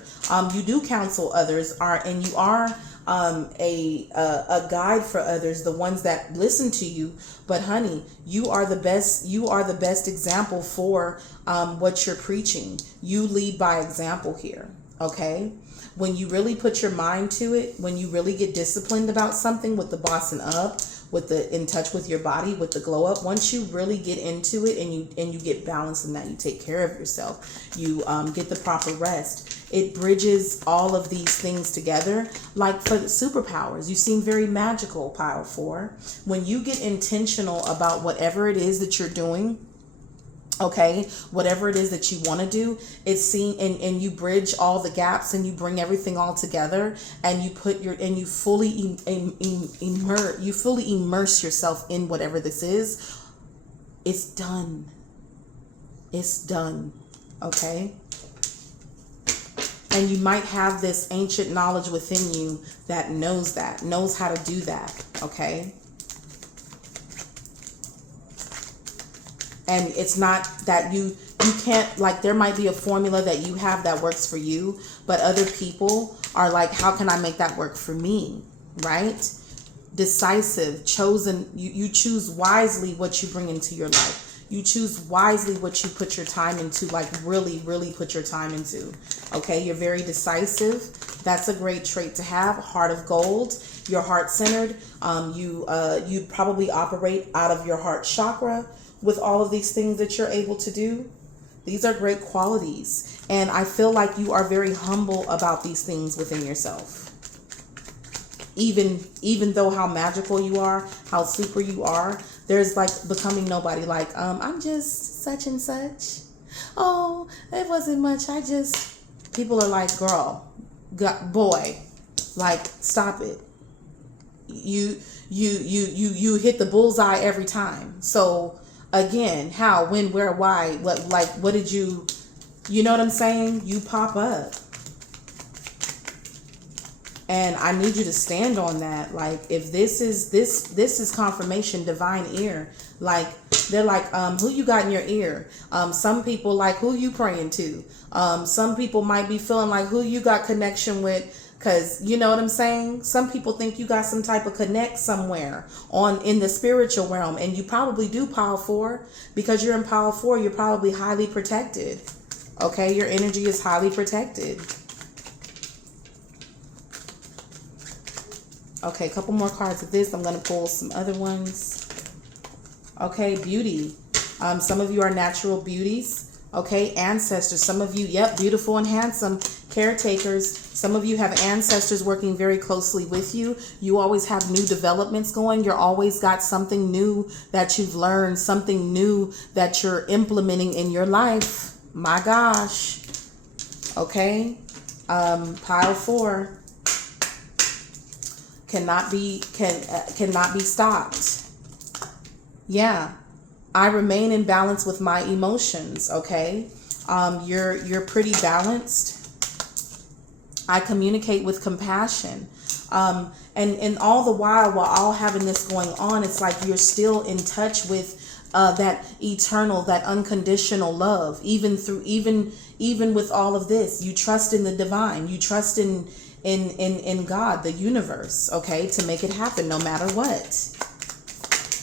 You do counsel others, and you are a guide for others, the ones that listen to you. But honey, you are the best example for what you're preaching. You lead by example here, okay? When you really put your mind to it, when you really get disciplined about something, with the bossing up, with the in touch with your body, with the glow up, once you really get into it and you get balanced in that, you take care of yourself, you get the proper rest. It bridges all of these things together. Like for the superpowers, you seem very magical, pile 4. When you get intentional about whatever it is that you're doing, okay, whatever it is that you want to do, it's seen, and you bridge all the gaps, and you bring everything all together, and you fully immerse yourself in whatever this is. It's done. It's done. Okay. And you might have this ancient knowledge within you that knows how to do that, okay? And it's not that you can't, like, there might be a formula that you have that works for you, but other people are like, how can I make that work for me, right? Decisive, chosen, you choose wisely what you bring into your life. You choose wisely what you put your time into, like really, really put your time into. Okay, you're very decisive. That's a great trait to have. Heart of gold. You're heart-centered. You probably operate out of your heart chakra with all of these things that you're able to do. These are great qualities. And I feel like you are very humble about these things within yourself. Even though how magical you are, how super you are, there's like becoming nobody. Like, I'm just such and such. Oh, it wasn't much. People are like, girl, boy, like, stop it. You hit the bullseye every time. So again, how, when, where, why, what did you know what I'm saying? You pop up. And I need you to stand on that. Like, if this is confirmation, divine ear. Like, they're like, who you got in your ear? Some people like, who you praying to? Some people might be feeling like, who you got connection with? Because, you know what I'm saying? Some people think you got some type of connect somewhere in the spiritual realm. And you probably do, Pile 4. Because you're in Pile 4, you're probably highly protected. Okay, your energy is highly protected. Okay, a couple more cards of this. I'm going to pull some other ones. Okay, beauty. Some of you are natural beauties. Okay, ancestors. Some of you, yep, beautiful and handsome caretakers. Some of you have ancestors working very closely with you. You always have new developments going. You're always got something new that you've learned, something new that you're implementing in your life. My gosh. Okay, Pile 4. Cannot be stopped. Yeah, I remain in balance with my emotions. Okay, you're pretty balanced. I communicate with compassion, and all the while all having this going on, it's like you're still in touch with that eternal, that unconditional love. Even with all of this, you trust in the divine. You trust in God, the universe, okay, to make it happen no matter what.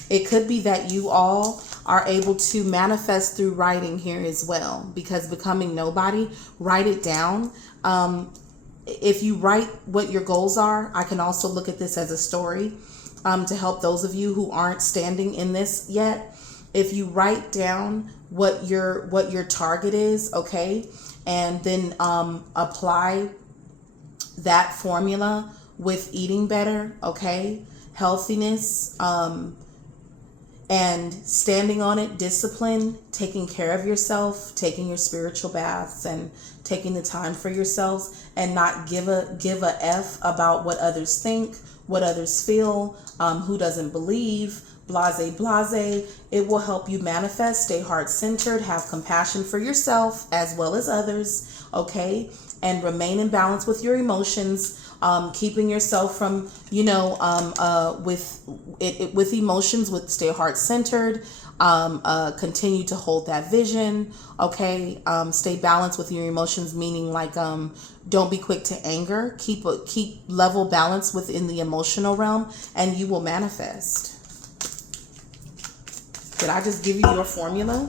It could be that you all are able to manifest through writing here as well, because becoming nobody, write it down. If you write what your goals are, I can also look at this as a story to help those of you who aren't standing in this yet. If you write down what your target is, okay, and then apply that formula with eating better, okay, healthiness, and standing on it, discipline, taking care of yourself, taking your spiritual baths, and taking the time for yourselves, and not give a F about what others think, what others feel, who doesn't believe, blase. It will help you manifest, stay heart-centered, have compassion for yourself as well as others, okay, and remain in balance with your emotions, keeping yourself from, with emotions, stay heart-centered, continue to hold that vision, okay, stay balanced with your emotions, meaning like, don't be quick to anger, keep level balance within the emotional realm, and you will manifest. Did I just give you your formula?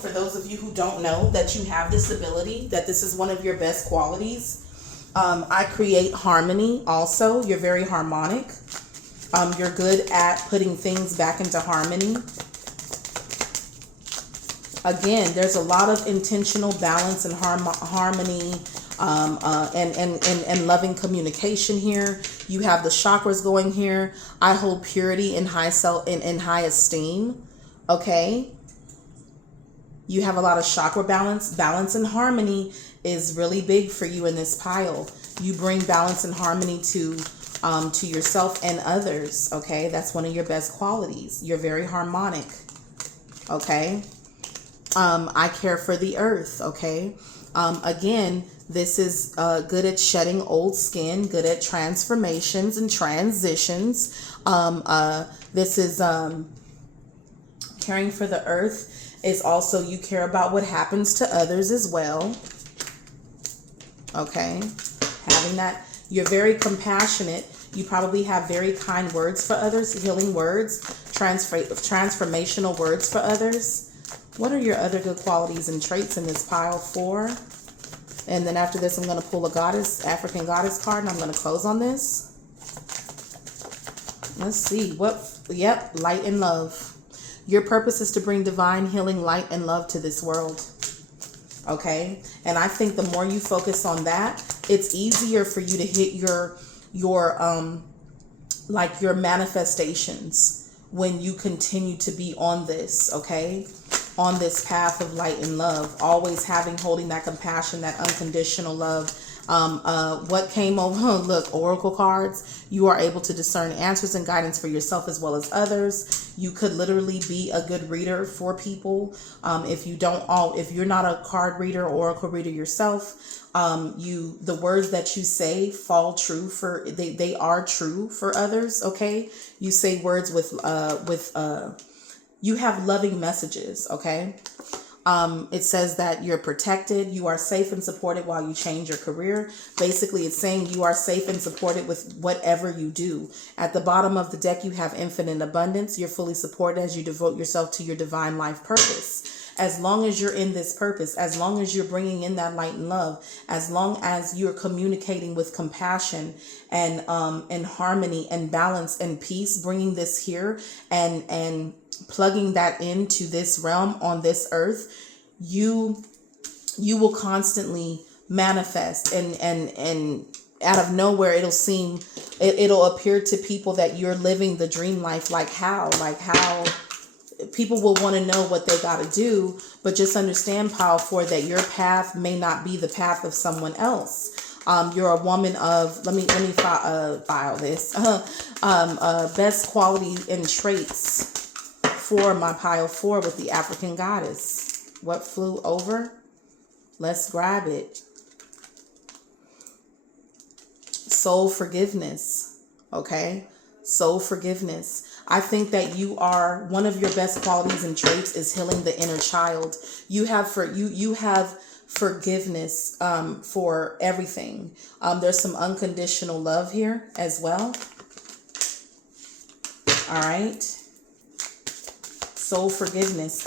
For those of you who don't know that you have this ability, that this is one of your best qualities. I create harmony also. You're very harmonic. You're good at putting things back into harmony. Again, there's a lot of intentional balance and harmony and loving communication here. You have the chakras going here. I hold purity in high esteem. Okay. You have a lot of chakra balance. Balance and harmony is really big for you in this pile. You bring balance and harmony to yourself and others. Okay, that's one of your best qualities. You're very harmonic. Okay. I care for the earth. Okay. Again, This is good at shedding old skin, good at transformations and transitions. This is caring for the earth is also you care about what happens to others as well. Okay. Having that, you're very compassionate. You probably have very kind words for others, healing words, transformational words for others. What are your other good qualities and traits in this pile 4? And then after this, I'm going to pull a goddess, African goddess card, and I'm going to close on this. Let's see. Yep, light and love. Your purpose is to bring divine healing, light, and love to this world. Okay? And I think the more you focus on that, it's easier for you to hit your manifestations when you continue to be on this, okay? On this path of light and love, always holding that compassion, that unconditional love. What came over, look, oracle cards. You are able to discern answers and guidance for yourself as well as others. You could literally be a good reader for people. If you're not a card reader or oracle reader yourself, the words that you say fall true they are true for others. Okay. You say words you have loving messages. Okay. It says that you're protected, you are safe and supported while you change your career. Basically, it's saying you are safe and supported with whatever you do. At the bottom of the deck, you have infinite abundance. You're fully supported as you devote yourself to your divine life purpose. As long as you're in this purpose, as long as you're bringing in that light and love, as long as you're communicating with compassion and harmony and balance and peace, bringing this here and plugging that into this realm on this earth, you will constantly manifest and out of nowhere it'll appear to people that you're living the dream life. Like how people will want to know what they got to do, but just understand, Pile 4, that your path may not be the path of someone else. You're a woman of, let me file this, best quality and traits for my pile 4 with the African goddess. What flew over? Let's grab it. Soul forgiveness. Okay. Soul forgiveness. I think that one of your best qualities and traits is healing the inner child. You have forgiveness for everything. There's some unconditional love here as well. All right. Soul forgiveness.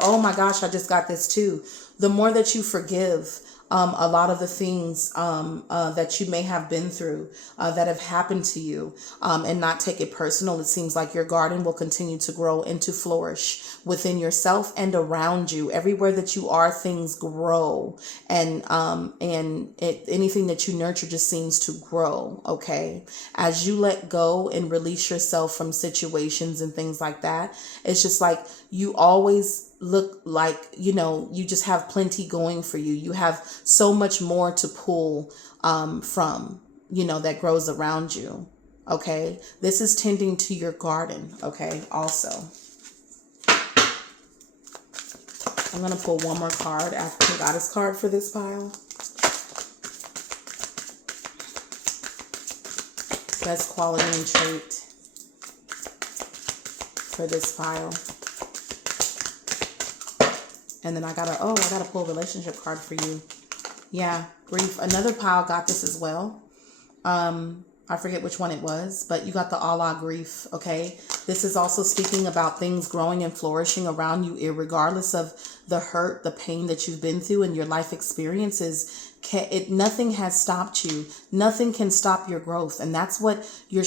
Oh my gosh, I just got this too. The more that you forgive, a lot of the things that you may have been through that have happened to you, and not take it personal, it seems like your garden will continue to grow and to flourish within yourself and around you. Everywhere that you are, things grow, and anything that you nurture just seems to grow. Okay, as you let go and release yourself from situations and things like that, it's just like you always look like, you just have plenty going for you. You have so much more to pull from, that grows around you. Okay. This is tending to your garden. Okay. Also, I'm going to pull one more card, African goddess card, for this pile. Best quality and trait for this pile. And then I gotta pull a relationship card for you. Yeah, grief. Another pile got this as well. I forget which one it was, but you got the Allah grief. Okay. This is also speaking about things growing and flourishing around you, regardless of the hurt, the pain that you've been through and your life experiences. Nothing has stopped you. Nothing can stop your growth. And that's what your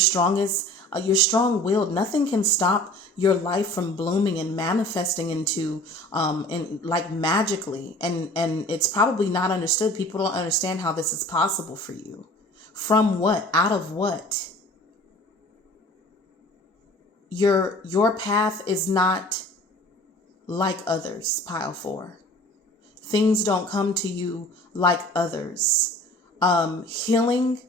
you're strong-willed. Nothing can stop your life from blooming and manifesting into magically. And it's probably not understood. People don't understand how this is possible for you. From what? Out of what? Your path is not like others, pile 4. Things don't come to you like others. Healing,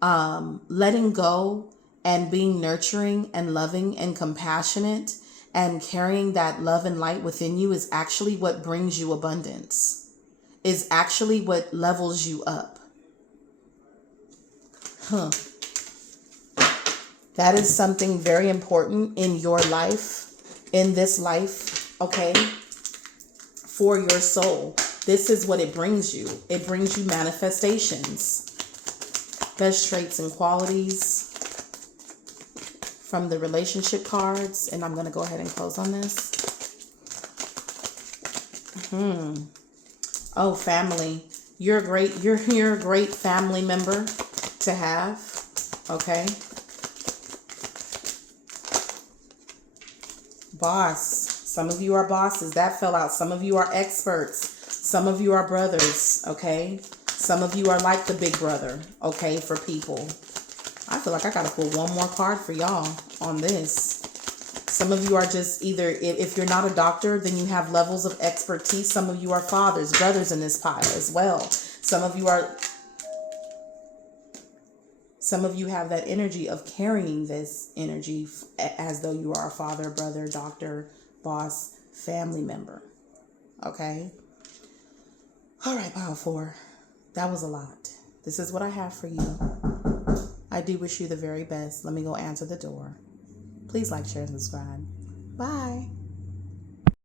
letting go, and being nurturing and loving and compassionate and carrying that love and light within you is actually what brings you abundance. is actually what levels you up. That is something very important in your life, in this life, okay? For your soul. This is what it brings you. It brings you manifestations. Best traits and qualities from the relationship cards. And I'm going to go ahead and close on this. Oh, family. You're a great family member to have. Okay. Boss. Some of you are bosses. That fell out. Some of you are experts. Some of you are brothers. Okay. Some of you are like the big brother. Okay. For people. I feel like I got to pull one more card for y'all on this. Some of you are just either, if you're not a doctor, then you have levels of expertise. Some of you are fathers, brothers in this pile as well. Some of you have that energy of carrying this energy as though you are a father, brother, doctor, boss, family member. Okay. All right, pile 4. That was a lot. This is what I have for you. I do wish you the very best. Let me go answer the door. Please like, share, and subscribe. Bye.